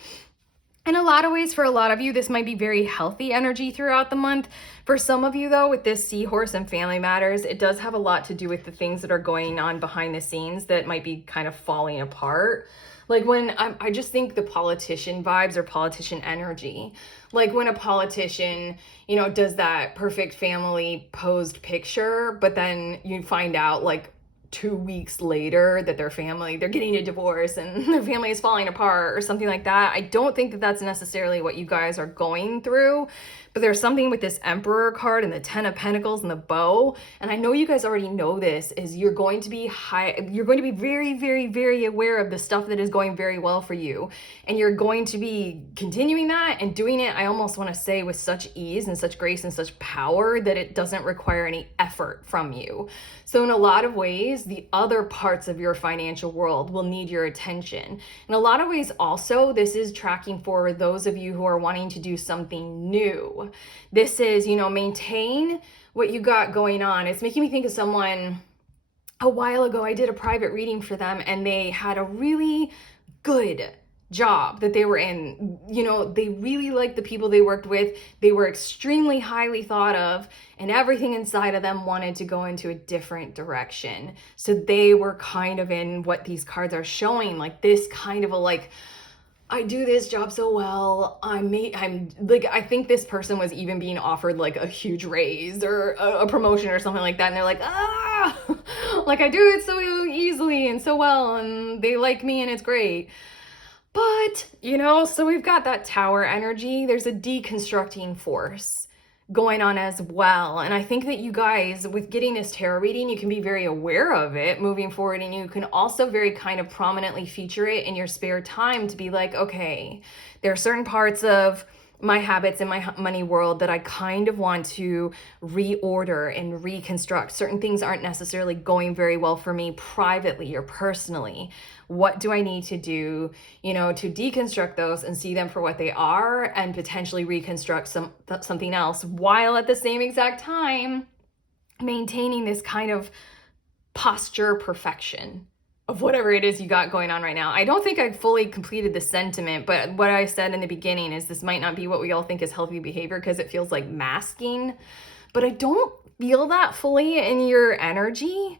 In a lot of ways, for a lot of you, this might be very healthy energy throughout the month. For some of you, though, with this Seahorse and Family Matters, it does have a lot to do with the things that are going on behind the scenes that might be kind of falling apart. Like when I just think the politician vibes or politician energy. Like when a politician, you know, does that perfect family posed picture, but then you find out like 2 weeks later that their family, they're getting a divorce and their family is falling apart or something like that. I don't think that that's necessarily what you guys are going through, But there's something with this Emperor card and the Ten of Pentacles and the bow. And I know you guys already know this, is you're going to be very, very, very aware of the stuff that is going very well for you. And you're going to be continuing that and doing it, I almost want to say, with such ease and such grace and such power that it doesn't require any effort from you. So in a lot of ways, the other parts of your financial world will need your attention. In a lot of ways also, this is tracking for those of you who are wanting to do something new. This is, maintain what you got going on. It's making me think of someone a while ago. I did a private reading for them and they had a really good job that they were in. They really liked the people they worked with. They were extremely highly thought of, and everything inside of them wanted to go into a different direction. So they were kind of in what these cards are showing, like this kind of a I do this job so well. I think this person was even being offered like a huge raise or a promotion or something like that. And they're like, I do it so easily and so well, and they like me and it's great. But, so we've got that Tower energy. There's a deconstructing force going on as well. And I think that you guys, with getting this tarot reading, you can be very aware of it moving forward. And you can also very kind of prominently feature it in your spare time to be like, okay, there are certain parts of my habits in my money world that I kind of want to reorder and reconstruct. Certain things aren't necessarily going very well for me privately or personally. What do I need to do, to deconstruct those and see them for what they are and potentially reconstruct something else, while at the same exact time maintaining this kind of posture perfection of whatever it is you got going on right now. I don't think I fully completed the sentiment, but what I said in the beginning is this might not be what we all think is healthy behavior because it feels like masking, but I don't feel that fully in your energy.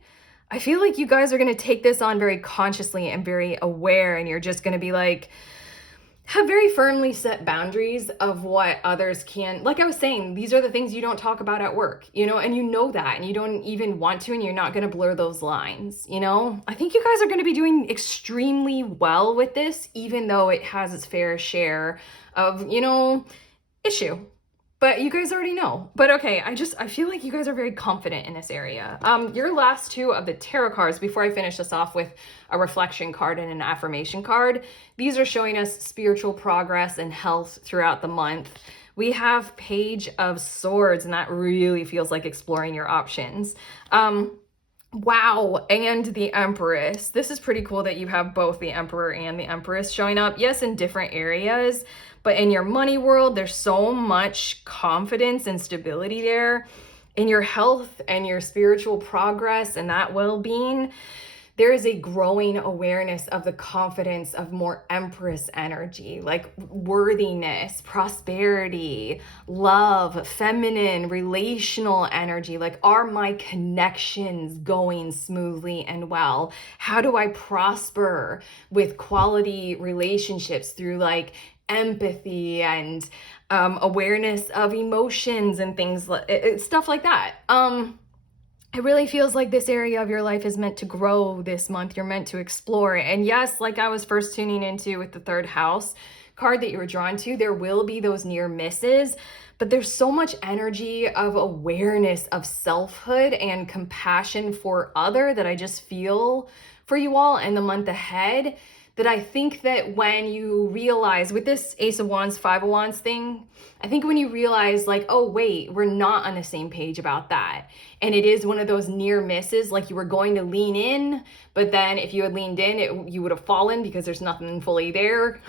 I feel like you guys are going to take this on very consciously and very aware, and you're just going to be have very firmly set boundaries of what others can, like I was saying, these are the things you don't talk about at work, and that, and you don't even want to, and you're not going to blur those lines, I think you guys are going to be doing extremely well with this, even though it has its fair share of, issue. But you guys already know. But okay, I feel like you guys are very confident in this area. Your last two of the tarot cards, before I finish this off with a reflection card and an affirmation card, these are showing us spiritual progress and health throughout the month. We have Page of Swords, and that really feels like exploring your options. Wow, and the Empress. This is pretty cool that you have both the Emperor and the Empress showing up. Yes, in different areas, but in your money world, there's so much confidence and stability there. In your health and your spiritual progress and that well-being, there is a growing awareness of the confidence of more Empress energy, like worthiness, prosperity, love, feminine, relational energy. Like, are my connections going smoothly and well? How do I prosper with quality relationships through empathy and awareness of emotions and things, stuff like that. It really feels like this area of your life is meant to grow this month. You're meant to explore it. And yes, like I was first tuning into with the third house card that you were drawn to, there will be those near misses, but there's so much energy of awareness of selfhood and compassion for other that I just feel for you all in the month ahead. That I think that when you realize with this Ace of Wands, Five of Wands thing, I think when you realize oh wait, we're not on the same page about that. And it is one of those near misses, like you were going to lean in, but then if you had leaned in, you would have fallen because there's nothing fully there,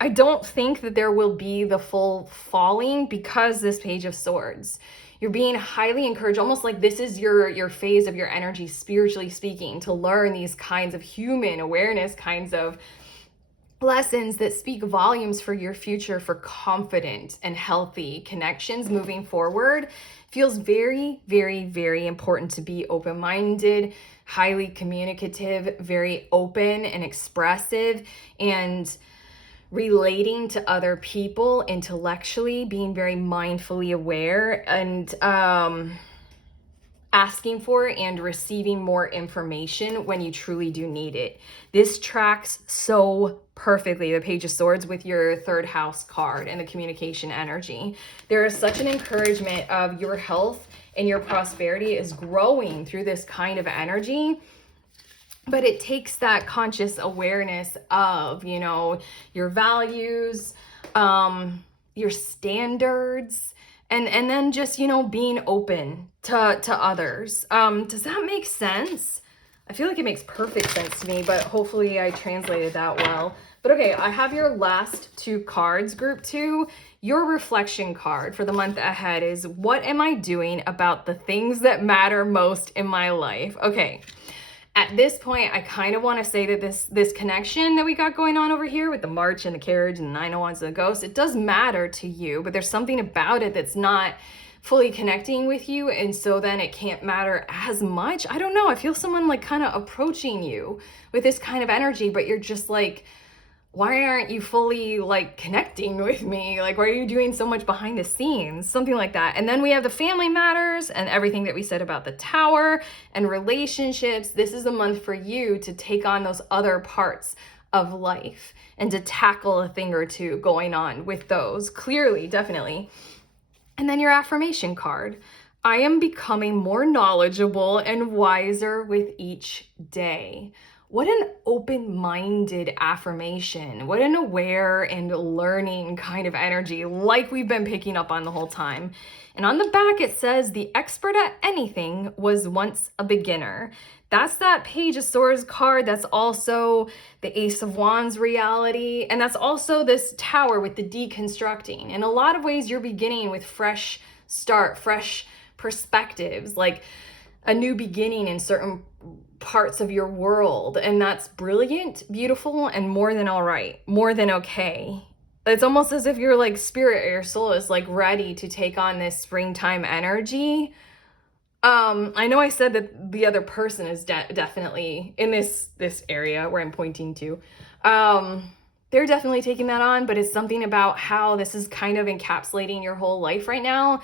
I don't think that there will be the full falling because this Page of Swords. You're being highly encouraged, almost like this is your phase of your energy, spiritually speaking, to learn these kinds of human awareness, kinds of lessons that speak volumes for your future, for confident and healthy connections moving forward. Feels very, very, very important to be open-minded, highly communicative, very open and expressive, and relating to other people intellectually, being very mindfully aware, and asking for and receiving more information when you truly do need it. This tracks so perfectly the Page of Swords with your third house card and the communication energy. There is such an encouragement of your health and your prosperity is growing through this kind of energy. But it takes that conscious awareness of, you know, your values, your standards, and then just, you know, being open to others. Does that make sense? I feel like it makes perfect sense to me, but hopefully I translated that well. But okay, I have your last two cards, group 2. Your reflection card for the month ahead is, what am I doing about the things that matter most in my life? Okay. At this point, I kind of want to say that this connection that we got going on over here with the March and the carriage and the Nine of Wands and the Ghost, it does matter to you, but there's something about it that's not fully connecting with you, and so then it can't matter as much. I don't know. I feel someone like kind of approaching you with this kind of energy, but you're just like, why aren't you fully like connecting with me? Like, why are you doing so much behind the scenes? Something like that. And then we have the family matters and everything that we said about the Tower and relationships. This is a month for you to take on those other parts of life and to tackle a thing or two going on with those. Clearly, definitely. And then your affirmation card. I am becoming more knowledgeable and wiser with each day. What an open-minded affirmation. What an aware and learning kind of energy, like we've been picking up on the whole time. And on the back, it says, the expert at anything was once a beginner. That's that Page of Swords card. That's also the Ace of Wands reality. And that's also this Tower with the deconstructing. In a lot of ways, you're beginning with fresh start, fresh perspectives, like a new beginning in certain parts of your world. And that's brilliant, beautiful, and more than all right, more than okay. It's almost as if your like spirit or your soul is like ready to take on this springtime energy. I know I said that the other person is definitely in this area where I'm pointing to. They're definitely taking that on, but it's something about how this is kind of encapsulating your whole life right now.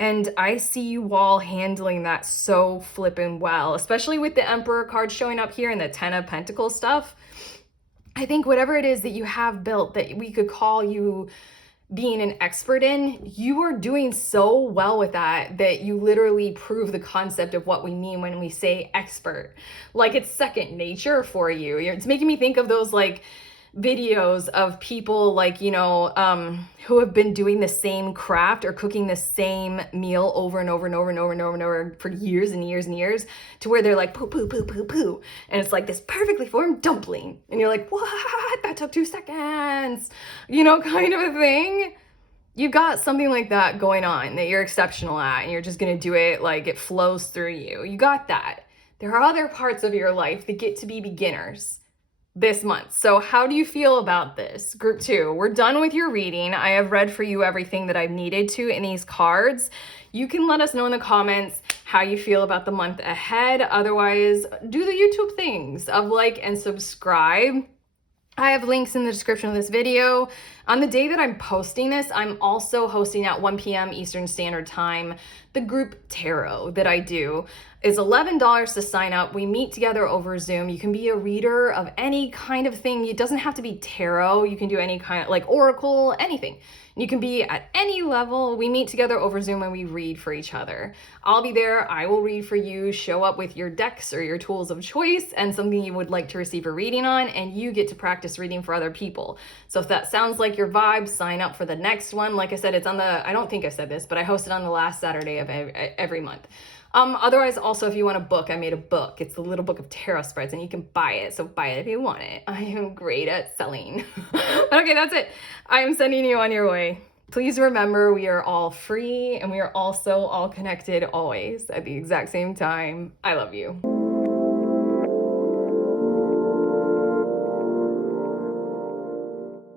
And I see you all handling that so flippin' well, especially with the Emperor card showing up here and the Ten of Pentacles stuff. I think whatever it is that you have built that we could call you being an expert in, you are doing so well with that you literally prove the concept of what we mean when we say expert. Like, it's second nature for you. It's making me think of those like videos of people like, you know, who have been doing the same craft or cooking the same meal over and over and over and over and over and over for years and years and years, to where they're like, poo, poo, poo, poo, poo. And it's like this perfectly formed dumpling. And you're like, what? That took 2 seconds, you know, kind of a thing. You've got something like that going on that you're exceptional at, and you're just going to do it like it flows through you. You got that. There are other parts of your life that get to be beginners this month. So how do you feel about this? Group 2, we're done with your reading. I have read for you everything that I've needed to in these cards. You can let us know in the comments how you feel about the month ahead. Otherwise, do the YouTube things of like and subscribe. I have links in the description of this video. On the day that I'm posting this, I'm also hosting at 1 p.m. Eastern Standard Time. The group tarot that I do is $11 to sign up. We meet together over Zoom. You can be a reader of any kind of thing. It doesn't have to be tarot. You can do any kind of like oracle, anything. You can be at any level. We meet together over Zoom and we read for each other. I'll be there. I will read for you. Show up with your decks or your tools of choice and something you would like to receive a reading on, and you get to practice reading for other people. So if that sounds like your vibe, sign up for the next one. Like I said, it's on the, I don't think I said this, but I host it on the last Saturday of every month. Otherwise, also, if you want a book, I made a book. It's the little book of tarot spreads, and you can buy it. So buy it if you want it. I am great at selling. Okay, that's it. I am sending you on your way. Please remember, we are all free, and we are also all connected always at the exact same time. I love you.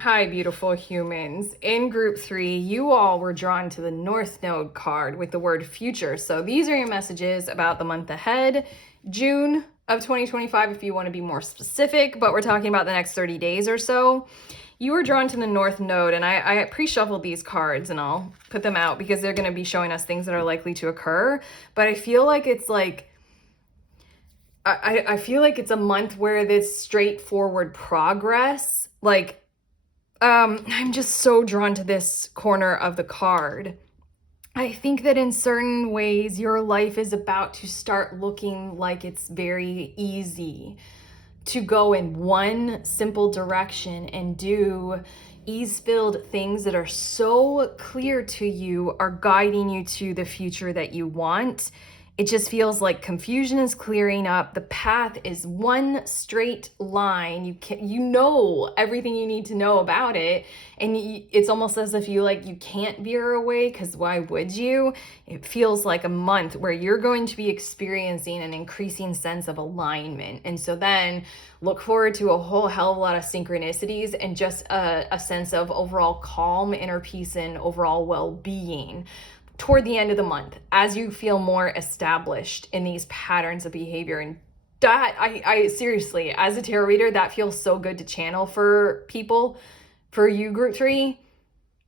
Hi, beautiful humans. In group 3, you all were drawn to the North Node card with the word future. So these are your messages about the month ahead, June of 2025, if you want to be more specific, but we're talking about the next 30 days or so. you were drawn to the North Node, and I pre-shuffled these cards and I'll put them out because they're going to be showing us things that are likely to occur. But I feel like it's like, I feel like it's a month where this straightforward progress, like, I'm just so drawn to this corner of the card. I think that in certain ways, your life is about to start looking like it's very easy to go in one simple direction and do ease-filled things that are so clear to you, are guiding you to the future that you want. It just feels like confusion is clearing up. The path is one straight line. You know everything you need to know about it, and it's almost as if you can't veer away, because why would you? It feels like a month where you're going to be experiencing an increasing sense of alignment. And so then look forward to a whole hell of a lot of synchronicities and just a sense of overall calm, inner peace, and overall well-being toward the end of the month, as you feel more established in these patterns of behavior. And that, I seriously, as a tarot reader, that feels so good to channel for people. For you, group 3,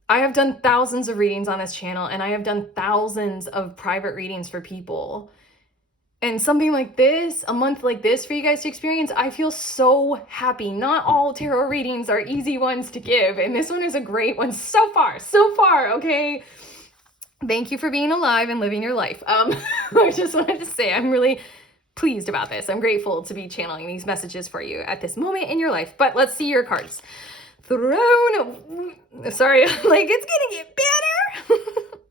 I have done thousands of readings on this channel, and I have done thousands of private readings for people. And something like this, a month like this for you guys to experience, I feel so happy. Not all tarot readings are easy ones to give, and this one is a great one so far, okay? Thank you for being alive and living your life. I just wanted to say I'm really pleased about this. I'm grateful to be channeling these messages for you at this moment in your life. But let's see your cards. Throne. Sorry, like it's gonna get better.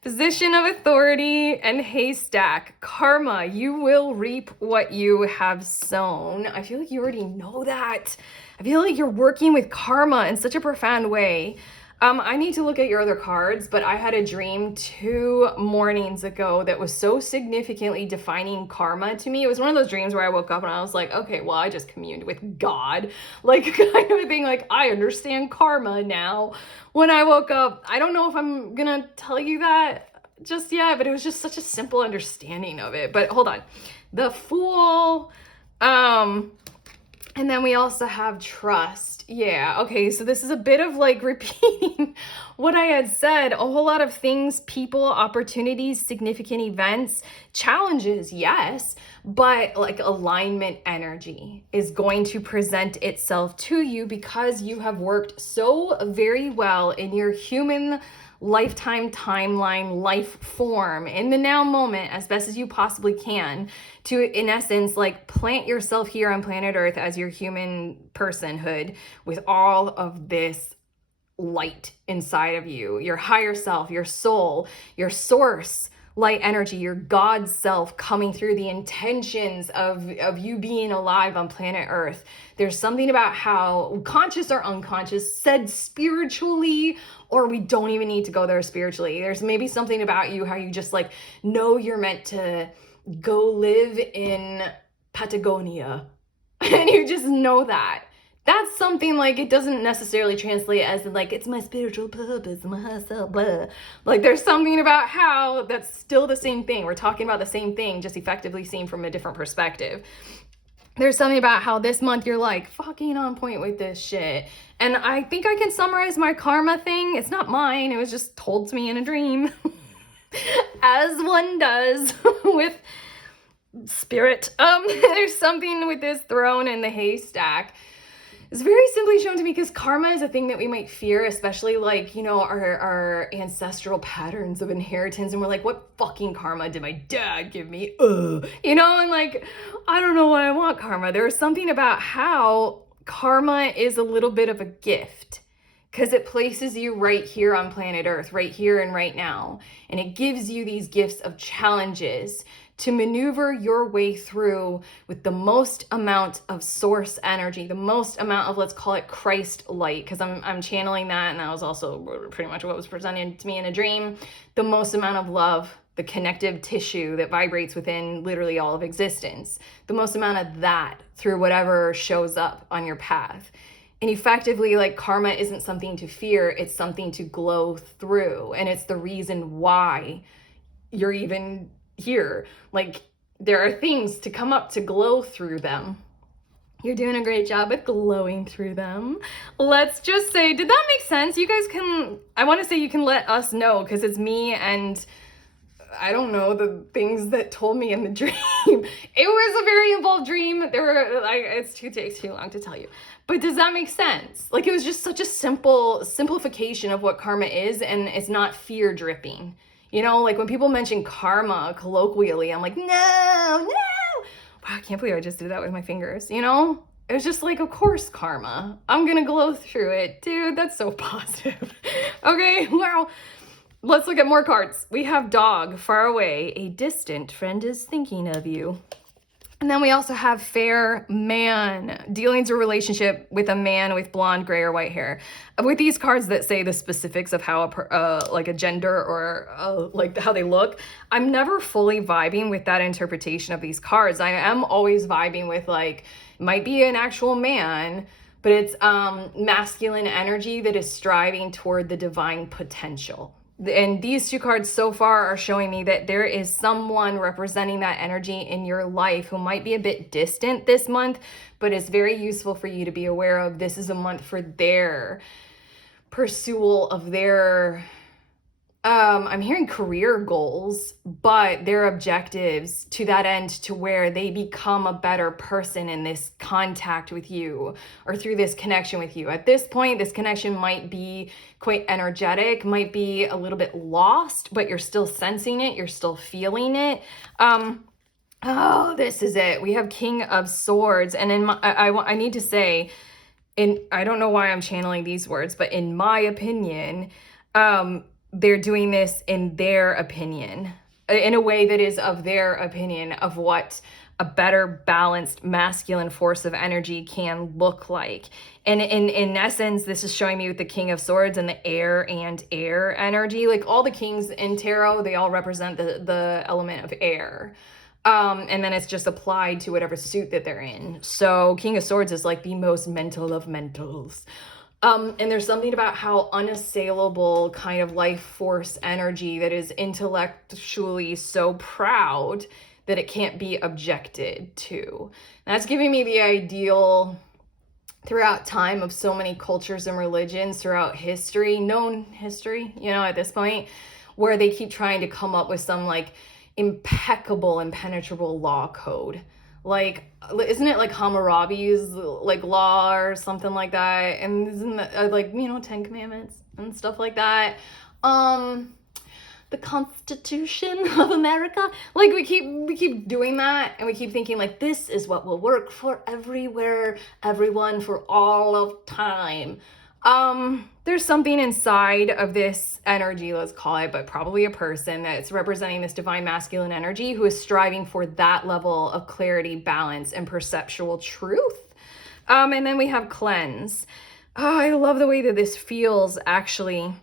Position of authority and haystack. Karma. You will reap what you have sown. I feel like you already know that. I feel like you're working with karma in such a profound way. I need to look at your other cards, but I had a dream 2 mornings ago that was so significantly defining karma to me. It was one of those dreams where I woke up and I was like, okay, well, I just communed with God. Like, kind of a thing, like, I understand karma now. When I woke up, I don't know if I'm gonna tell you that just yet, but it was just such a simple understanding of it. But hold on. The Fool, and then we also have trust. Yeah, okay, so this is a bit of like repeating what I had said. A whole lot of things, people, opportunities, significant events, challenges, yes, but like alignment energy is going to present itself to you because you have worked so very well in your human lifetime timeline, life form, in the now moment as best as you possibly can, to, in essence, like plant yourself here on planet Earth as your human personhood with all of this light inside of you, your higher self, your soul, your source light energy, your God self coming through, the intentions of you being alive on planet Earth. There's something about how, conscious or unconscious, said spiritually, or we don't even need to go there spiritually. There's maybe something about you, how you just like know you're meant to go live in Patagonia and you just know that. That's something like, it doesn't necessarily translate as in like, it's my spiritual purpose, my hustle, blah. Like there's something about how that's still the same thing. We're talking about the same thing, just effectively seen from a different perspective. There's something about how this month you're like fucking on point with this shit. And I think I can summarize my karma thing. It's not mine. It was just told to me in a dream. As one does with spirit. There's something with this throne and the haystack. It's very simply shown to me because karma is a thing that we might fear, especially like, you know, our ancestral patterns of inheritance. And we're like, what fucking karma did my dad give me? You know, and like, I don't know why I want karma. There's something about how karma is a little bit of a gift because it places you right here on planet Earth, right here and right now. And it gives you these gifts of challenges to maneuver your way through with the most amount of source energy, the most amount of, let's call it Christ light, because I'm channeling that, and that was also pretty much what was presented to me in a dream. The most amount of love, the connective tissue that vibrates within literally all of existence, the most amount of that through whatever shows up on your path. And effectively, like, karma isn't something to fear, it's something to glow through, and it's the reason why you're even here. Like, there are things to come up to glow through them. You're doing a great job at glowing through them. Let's just say, did that make sense? You guys can, I want to say you can let us know, because it's me and I don't know, the things that told me in the dream. It was a very involved dream. There were, it takes too long to tell you. But does that make sense? Like, it was just such a simplification of what karma is, and it's not fear dripping. You know, like when people mention karma colloquially, I'm like, no. Wow, I can't believe I just did that with my fingers, you know? It was just like, of course, karma. I'm gonna glow through it. Dude, that's so positive. Okay, wow. Let's look at more cards. We have dog, far away, a distant friend is thinking of you. And then we also have fair man, dealings or relationship with a man with blonde, gray, or white hair. With these cards that say the specifics of how like a gender or like how they look, I'm never fully vibing with that interpretation of these cards. I am always vibing with like, might be an actual man, but it's masculine energy that is striving toward the divine potential. And these two cards so far are showing me that there is someone representing that energy in your life who might be a bit distant this month, but it's very useful for you to be aware of. This is a month for their pursuit of their, I'm hearing career goals, but their objectives to that end, to where they become a better person in this contact with you or through this connection with you. At this point, this connection might be quite energetic, might be a little bit lost, but you're still sensing it, you're still feeling it. Oh, this is it. We have King of Swords. And in my, I need to say, I don't know why I'm channeling these words, but in my opinion, they're doing this in their opinion, in a way that is of their opinion of what a better balanced masculine force of energy can look like. And in essence, this is showing me with the King of Swords and the air and air energy. Like all the kings in tarot, they all represent the element of air. And then it's just applied to whatever suit that they're in. So King of Swords is like the most mental of mentals. And there's something about how unassailable kind of life force energy that is intellectually so proud that it can't be objected to. And that's giving me the ideal throughout time of so many cultures and religions throughout history, known history, you know, at this point, where they keep trying to come up with some like impeccable, impenetrable law code. Like, isn't it like Hammurabi's like law or something like that? And isn't that like, you know, 10 Commandments and stuff like that? The Constitution of America. Like we keep doing that, and we keep thinking like this is what will work for everywhere, everyone, for all of time. There's something inside of this energy, let's call it, but probably a person that's representing this divine masculine energy who is striving for that level of clarity, balance, and perceptual truth. And then we have cleanse. Oh, I love the way that this feels, actually.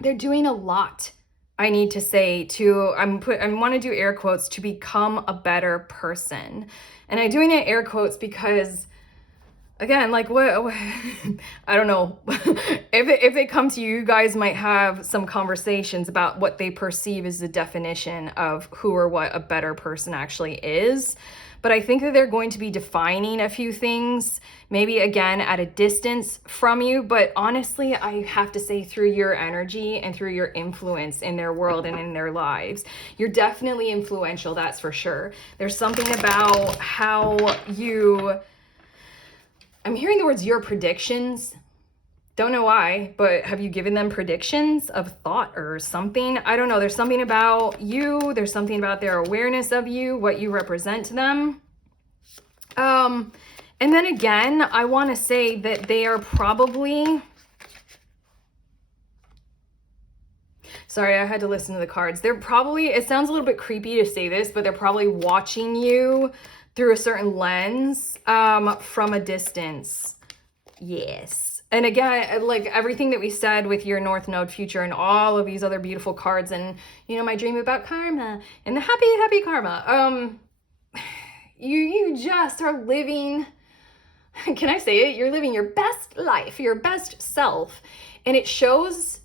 They're doing a lot, I need to say, I want to do air quotes, to become a better person. And I'm doing it air quotes because, again, like what I don't know. if they come to you, you guys might have some conversations about what they perceive as the definition of who or what a better person actually is. But I think that they're going to be defining a few things, maybe again at a distance from you. But honestly, I have to say, through your energy and through your influence in their world and in their lives, you're definitely influential, that's for sure. There's something about how I'm hearing the words your predictions. Don't know why, but have you given them predictions of thought or something? I don't know. There's something about you. There's something about their awareness of you, what you represent to them. And then again, I want to say that they are probably... Sorry, I had to listen to the cards. They're probably, it sounds a little bit creepy to say this, but they're probably watching you through a certain lens from a distance. Yes. And again, like everything that we said with your North Node future and all of these other beautiful cards, and, you know, my dream about karma and the happy karma. You just are living, can I say it? You're living your best life, your best self. And it shows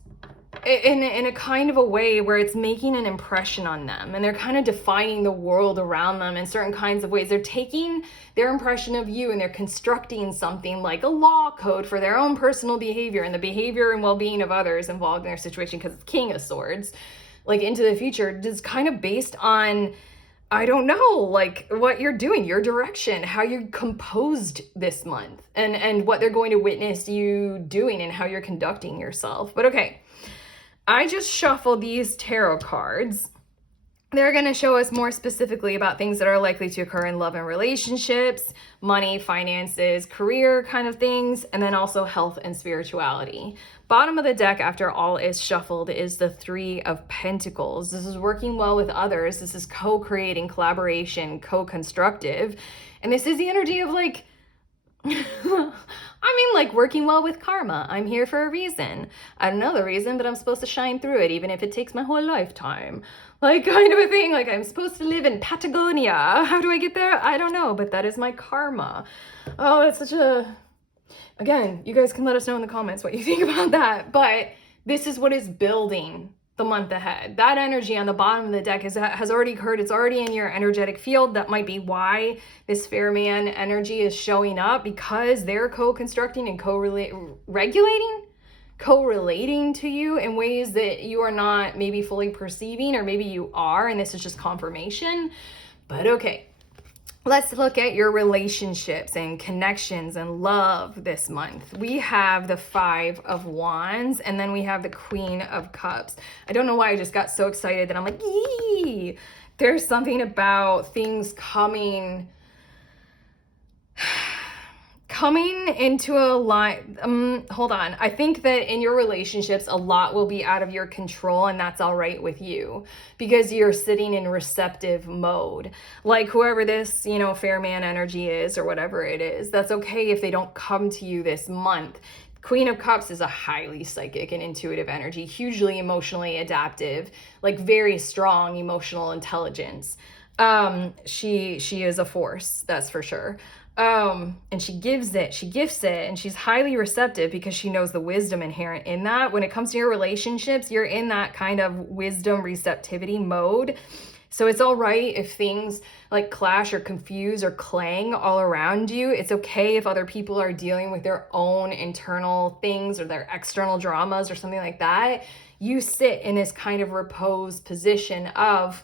in a kind of a way where it's making an impression on them, and they're kind of defining the world around them in certain kinds of ways. They're taking their impression of you and they're constructing something like a law code for their own personal behavior and the behavior and well-being of others involved in their situation, because it's King of Swords, like into the future, is kind of based on, I don't know, like what you're doing, your direction, how you composed this month, and what they're going to witness you doing and how you're conducting yourself. But okay, I just shuffled these tarot cards. They're going to show us more specifically about things that are likely to occur in love and relationships, money, finances, career kind of things, and then also health and spirituality. Bottom of the deck, after all is shuffled, is the Three of Pentacles. This is working well with others. This is co-creating, collaboration, co-constructive. And this is the energy of like, like working well with karma. I'm here for a reason. I don't know the reason, but I'm supposed to shine through it, even if it takes my whole lifetime. Like kind of a thing, like I'm supposed to live in Patagonia. How do I get there? I don't know, but that is my karma. Oh, it's such a... Again, you guys can let us know in the comments what you think about that, but this is what is building the month ahead. That energy on the bottom of the deck has already occurred. It's already in your energetic field. That might be why this fair man energy is showing up, because they're co-constructing and correlating to you in ways that you are not maybe fully perceiving, or maybe you are, and this is just confirmation. But okay, let's look at your relationships and connections and love this month. We have the Five of Wands, and then we have the Queen of Cups. I don't know why I just got so excited that I'm like, yee! There's something about things coming into a line. Hold on. I think that in your relationships, a lot will be out of your control, and that's all right with you, because you're sitting in receptive mode. Like whoever this, fair man energy is, or whatever it is, that's okay if they don't come to you this month. Queen of Cups is a highly psychic and intuitive energy, hugely emotionally adaptive, like very strong emotional intelligence. She is a force, that's for sure. And she gifts it, and she's highly receptive because she knows the wisdom inherent in that. When it comes to your relationships, you're in that kind of wisdom receptivity mode. So it's all right if things like clash or confuse or clang all around you. It's okay if other people are dealing with their own internal things or their external dramas or something like that. You sit in this kind of reposed position of,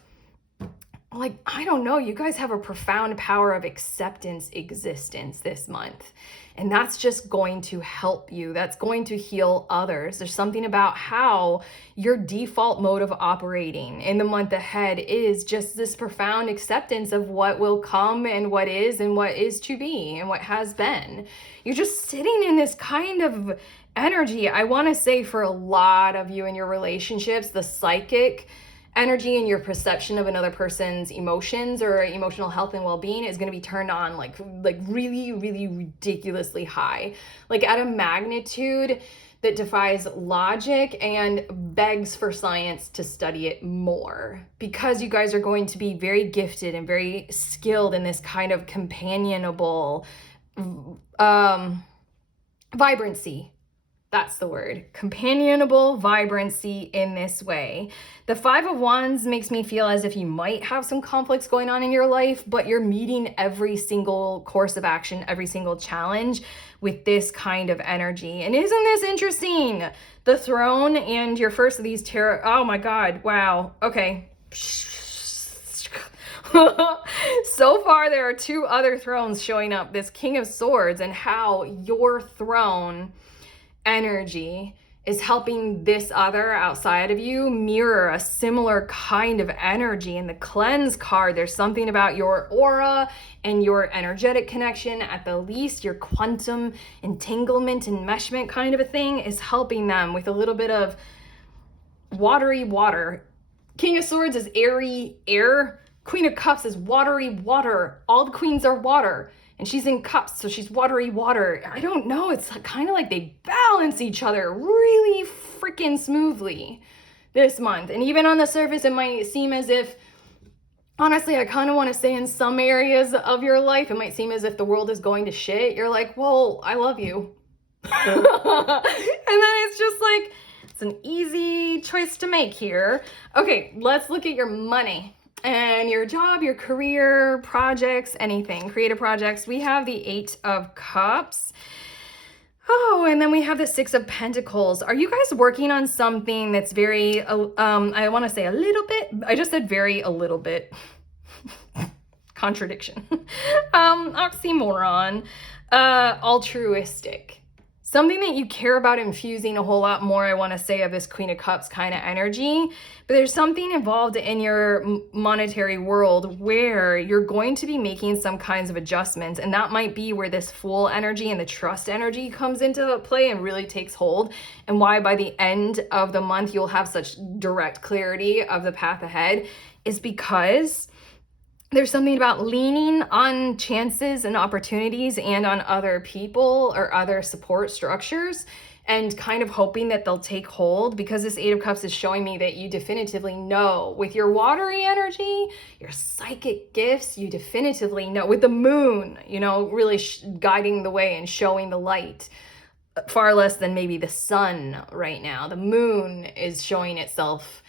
like, I don't know, you guys have a profound power of acceptance existence this month. And that's just going to help you. That's going to heal others. There's something about how your default mode of operating in the month ahead is just this profound acceptance of what will come and what is to be and what has been. You're just sitting in this kind of energy. I want to say for a lot of you in your relationships, the psychic energy and your perception of another person's emotions or emotional health and well-being is going to be turned on like really, really ridiculously high, like at a magnitude that defies logic and begs for science to study it more, because you guys are going to be very gifted and very skilled in this kind of companionable vibrancy. That's the word. Companionable vibrancy in this way. The Five of Wands makes me feel as if you might have some conflicts going on in your life, but you're meeting every single course of action, every single challenge with this kind of energy. And isn't this interesting? The Throne and your first of these tarot. Oh my God. Wow. Okay. So far, there are two other thrones showing up. This King of Swords, and how your throne energy is helping this other outside of you mirror a similar kind of energy. In the Cleanse card, there's something about your aura and your energetic connection, at the least your quantum entanglement, enmeshment kind of a thing, is helping them with a little bit of watery water. King of Swords is airy air. Queen of Cups is watery water. All the queens are water. And she's in cups, so she's watery water. I don't know, it's kind of like they balance each other really freaking smoothly this month. And even on the surface, it might seem as if, honestly, I kind of want to say in some areas of your life, it might seem as if the world is going to shit. You're like, well, I love you. And then it's just like, it's an easy choice to make here. Okay, let's look at your money and your job, your career, projects, anything, creative projects. We have the 8 of Cups. Oh, and then we have the 6 of Pentacles. Are you guys working on something that's very, I want to say a little bit, I just said very a little bit. Contradiction. Oxymoron. Altruistic. Something that you care about infusing a whole lot more, I want to say, of this Queen of Cups kind of energy. But there's something involved in your monetary world where you're going to be making some kinds of adjustments. And that might be where this Fool energy and the trust energy comes into play and really takes hold. And why by the end of the month you'll have such direct clarity of the path ahead is because there's something about leaning on chances and opportunities and on other people or other support structures and kind of hoping that they'll take hold, because this 8 of Cups is showing me that you definitively know with your watery energy, your psychic gifts, you definitively know with the moon, you know, really guiding the way and showing the light. Far less than maybe the sun right now. The moon is showing itself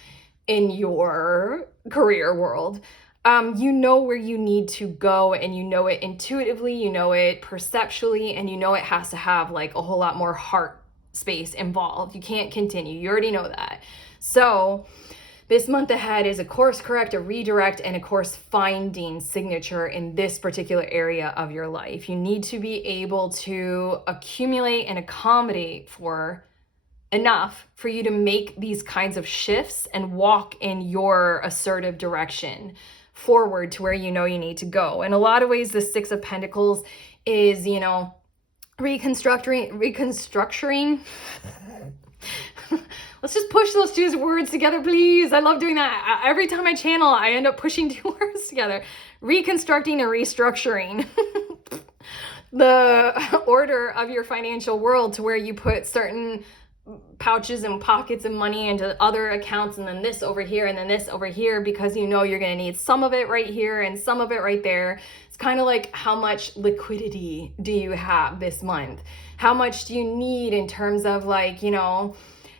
in your career world. You know where you need to go, and you know it intuitively, you know it perceptually, and you know it has to have like a whole lot more heart space involved. You can't continue. You already know that. So this month ahead is a course correct, a redirect, and a course finding signature in this particular area of your life. You need to be able to accumulate and accommodate for enough for you to make these kinds of shifts and walk in your assertive direction forward to where you know you need to go. In a lot of ways, the 6 of Pentacles is, you know, reconstructing. Let's just push those 2 words together, please. I love doing that. Every time I channel, I end up pushing 2 words together. Reconstructing and restructuring the order of your financial world to where you put certain pouches and pockets of money into other accounts, and then this over here and then this over here, because you know you're going to need some of it right here and some of it right there. It's kind of like, how much liquidity do you have this month? How much do you need in terms of, like, you know,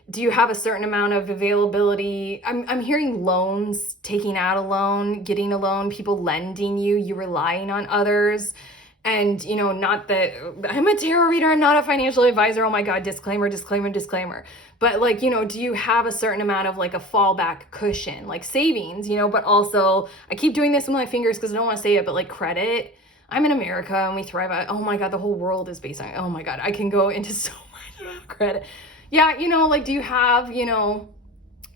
do you have a certain amount of availability? I'm hearing loans, taking out a loan, getting a loan, people lending you, you relying on others. And, you know, not that I'm a tarot reader, I'm not a financial advisor. Oh my God, disclaimer, disclaimer, disclaimer. But, like, you know, do you have a certain amount of like a fallback cushion, like savings, you know, but also, I keep doing this with my fingers because I don't want to say it, but like credit. I'm in America and we thrive on, oh my God, the whole world is based on, oh my God, I can go into so much credit. Yeah, you know, like, do you have, you know,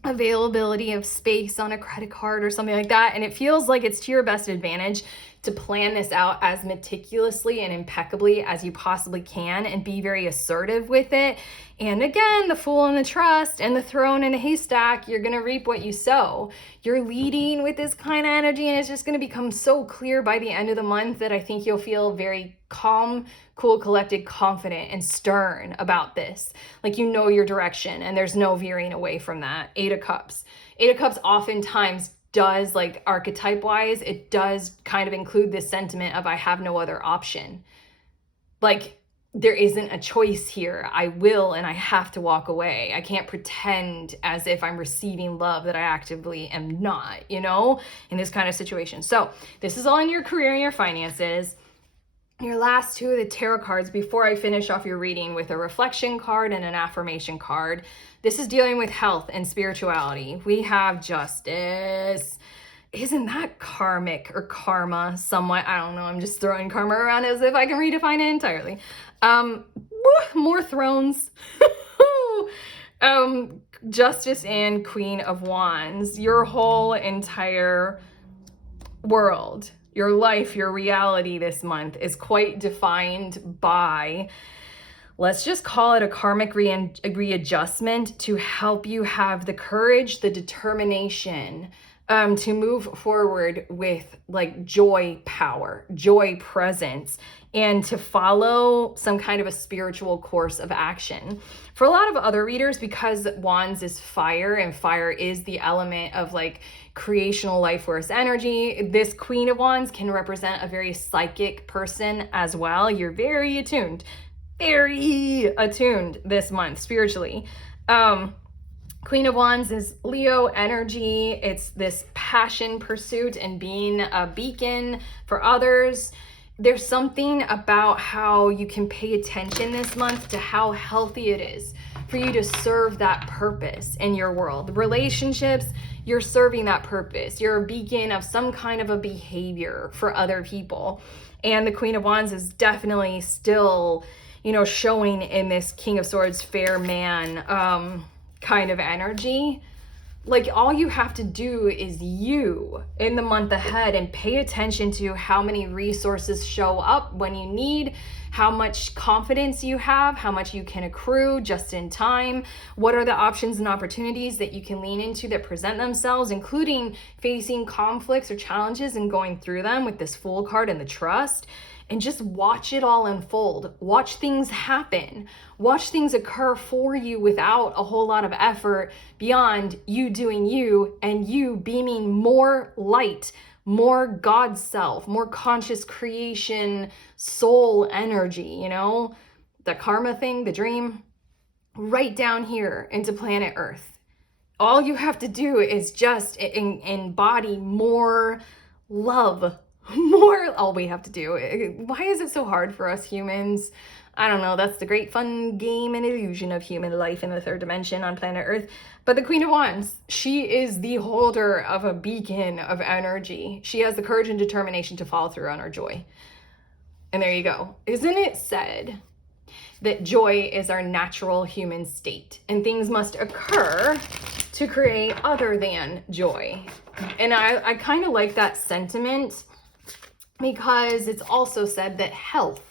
availability of space on a credit card or something like that? And it feels like it's to your best advantage to plan this out as meticulously and impeccably as you possibly can and be very assertive with it. And again, the Fool and the Trust and the Throne and the Haystack, you're going to reap what you sow. You're leading with this kind of energy, and it's just going to become so clear by the end of the month that I think you'll feel very calm, cool, collected, confident, and stern about this. Like, you know your direction and there's no veering away from that. 8 of Cups. 8 of Cups oftentimes does, like, archetype wise, it does kind of include this sentiment of I have no other option. Like, there isn't a choice here. I will, and I have to walk away. I can't pretend as if I'm receiving love that I actively am not, you know, in this kind of situation. So this is all in your career and your finances. Your last 2 of the tarot cards before I finish off your reading with a reflection card and an affirmation card. This is dealing with health and spirituality. We have Justice. Isn't that karmic or karma somewhat? I don't know. I'm just throwing karma around as if I can redefine it entirely. More thrones. Justice and Queen of Wands. Your whole entire world, your life, your reality this month is quite defined by, let's just call it a karmic readjustment to help you have the courage, the determination to move forward with, like, joy power, joy presence, and to follow some kind of a spiritual course of action. For a lot of other readers, because Wands is fire and fire is the element of, like, creational life force energy, this Queen of Wands can represent a very psychic person as well. You're very attuned this month spiritually. Queen of Wands is Leo energy. It's this passion pursuit and being a beacon for others. There's something about how you can pay attention this month to how healthy it is for you to serve that purpose in your world. Relationships, you're serving that purpose. You're a beacon of some kind of a behavior for other people. And the Queen of Wands is definitely still, showing in this King of Swords, fair man, kind of energy. Like, all you have to do is you in the month ahead and pay attention to how many resources show up when you need, how much confidence you have, how much you can accrue just in time. What are the options and opportunities that you can lean into that present themselves, including facing conflicts or challenges and going through them with this Fool card and the Trust. And just watch it all unfold. Watch things happen. Watch things occur for you without a whole lot of effort beyond you doing you and you beaming more light, more God self, more conscious creation, soul energy, the karma thing, the dream, right down here into planet Earth. All you have to do is just embody more love. All we have to do. Why is it so hard for us humans? I don't know. That's the great fun game and illusion of human life in the third dimension on planet Earth. But the Queen of Wands, she is the holder of a beacon of energy. She has the courage and determination to follow through on her joy. And there you go. Isn't it said that joy is our natural human state and things must occur to create other than joy? And I kind of like that sentiment, because it's also said that health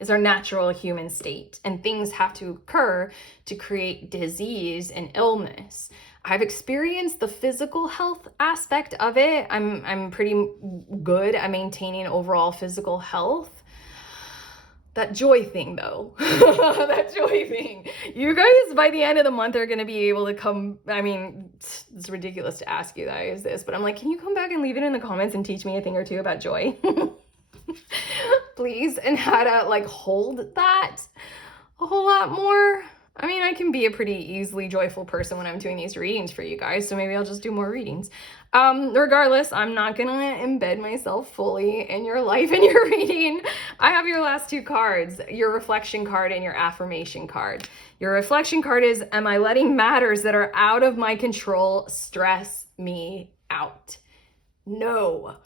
is our natural human state and things have to occur to create disease and illness. I've experienced the physical health aspect of it. I'm pretty good at maintaining overall physical health. That joy thing though, that joy thing. You guys by the end of the month are going to be able to come, it's ridiculous to ask you guys this, but I'm like, can you come back and leave it in the comments and teach me a thing or two about joy? Please, and how to hold that a whole lot more. I can be a pretty easily joyful person when I'm doing these readings for you guys, so maybe I'll just do more readings. Regardless, I'm not gonna embed myself fully in your life and your reading. I have your last two cards, your reflection card and your affirmation card. Your reflection card is, am I letting matters that are out of my control stress me out? No.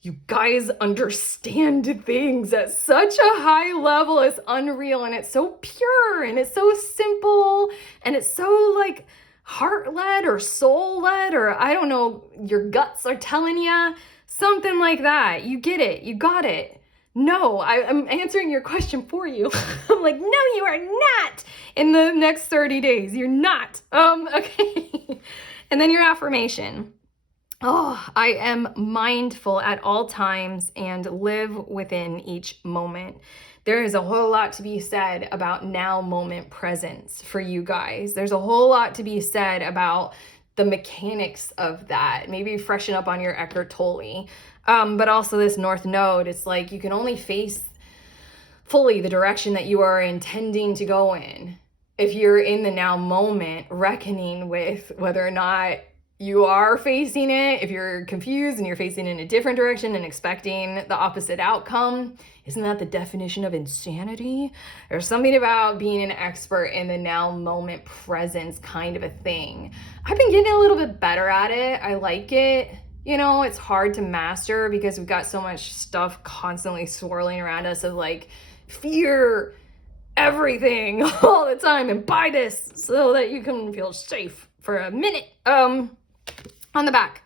You guys understand things at such a high level. It's unreal, and it's so pure, and it's so simple, and it's so heart-led or soul-led, or I don't know, your guts are telling you something like that. You get it. You got it. No, I'm answering your question for you. I'm like, no, you are not in the next 30 days. You're not. Okay. And then your affirmation. Oh, I am mindful at all times and live within each moment. There is a whole lot to be said about now moment presence for you guys. There's a whole lot to be said about the mechanics of that. Maybe freshen up on your Eckhart Tolle. But also this North Node, it's like you can only face fully the direction that you are intending to go in if you're in the now moment, reckoning with whether or not you are facing it, if you're confused and you're facing in a different direction and expecting the opposite outcome. Isn't that the definition of insanity? There's something about being an expert in the now moment presence kind of a thing. I've been getting a little bit better at it. I like it. It's hard to master because we've got so much stuff constantly swirling around us of fear everything all the time, and buy this so that you can feel safe for a minute. On the back,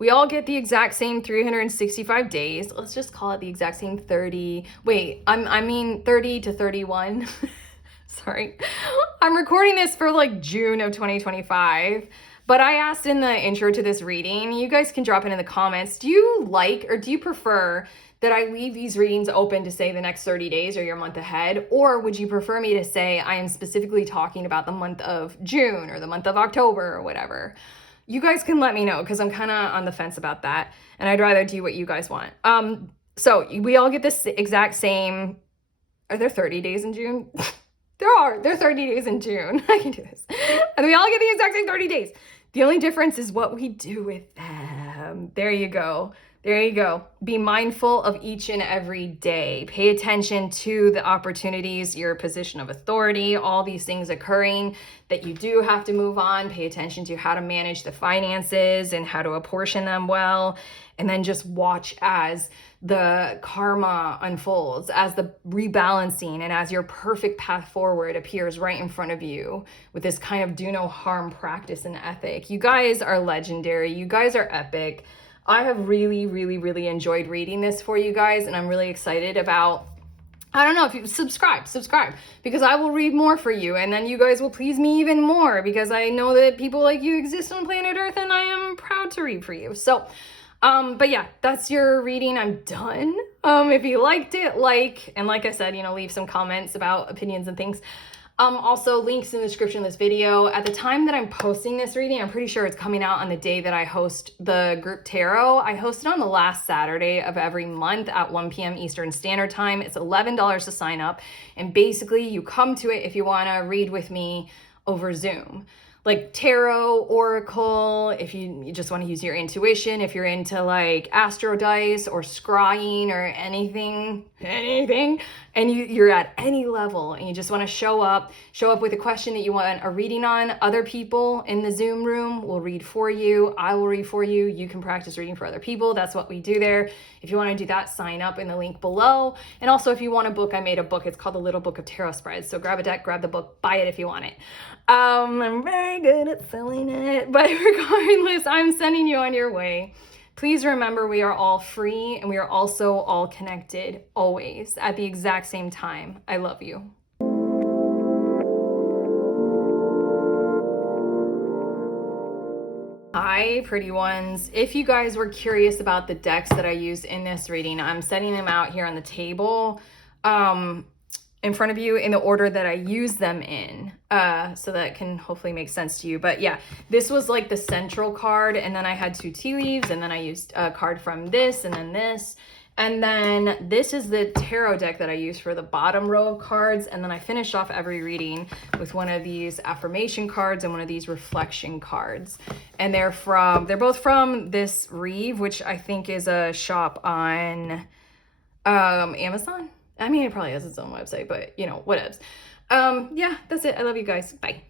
we all get the exact same 365 days. Let's just call it the exact same 30. Wait, 30 to 31. Sorry. I'm recording this for June of 2025. But I asked in the intro to this reading, you guys can drop it in the comments. Do you like or do you prefer that I leave these readings open to say the next 30 days or your month ahead? Or would you prefer me to say I am specifically talking about the month of June or the month of October or whatever? You guys can let me know because I'm kind of on the fence about that. And I'd rather do what you guys want. So we all get this exact same, are there 30 days in June? There's 30 days in June. I can do this. And we all get the exact same 30 days. The only difference is what we do with them. There you go. There you go. Be mindful of each and every day. Pay attention to the opportunities, your position of authority, all these things occurring that you do have to move on. Pay attention to how to manage the finances and how to apportion them well. And then just watch as the karma unfolds, as the rebalancing and as your perfect path forward appears right in front of you with this kind of do no harm practice and ethic. You guys are legendary. You guys are epic. I have really, really, really enjoyed reading this for you guys, and I'm really excited about, I don't know, if you subscribe, because I will read more for you, and then you guys will please me even more, because I know that people like you exist on planet Earth, and I am proud to read for you. So, but yeah, that's your reading. I'm done. If you liked it, and like I said, leave some comments about opinions and things. Also, links in the description of this video. At the time that I'm posting this reading, I'm pretty sure it's coming out on the day that I host the group tarot. I host it on the last Saturday of every month at 1 p.m. Eastern Standard Time. It's $11 to sign up. And basically, you come to it if you want to read with me over Zoom. Like tarot, oracle, if you just want to use your intuition, if you're into like astro dice or scrying or anything, and you're at any level and you just want to show up with a question that you want a reading on, other people in the Zoom room will read for you. I will read for you. You can practice reading for other people. That's what we do there. If you want to do that, sign up in the link below. And also, if you want a book, I made a book. It's called The Little Book of Tarot Spreads. So grab a deck, grab the book, buy it if you want it. I'm very good at selling it, but regardless, I'm sending you on your way. Please remember, we are all free and we are also all connected always at the exact same time. I love you. Hi, pretty ones. If you guys were curious about the decks that I used in this reading, I'm setting them out here on the table in front of you in the order that I use them in, so that can hopefully make sense to you. But yeah, this was like the central card, and then I had 2 tea leaves, and then I used a card from this, and then this. And then this is the tarot deck that I use for the bottom row of cards. And then I finish off every reading with one of these affirmation cards and one of these reflection cards. And they're both from this Reeve, which I think is a shop on Amazon. I mean, it probably has its own website, but whatevs. Yeah, that's it. I love you guys. Bye.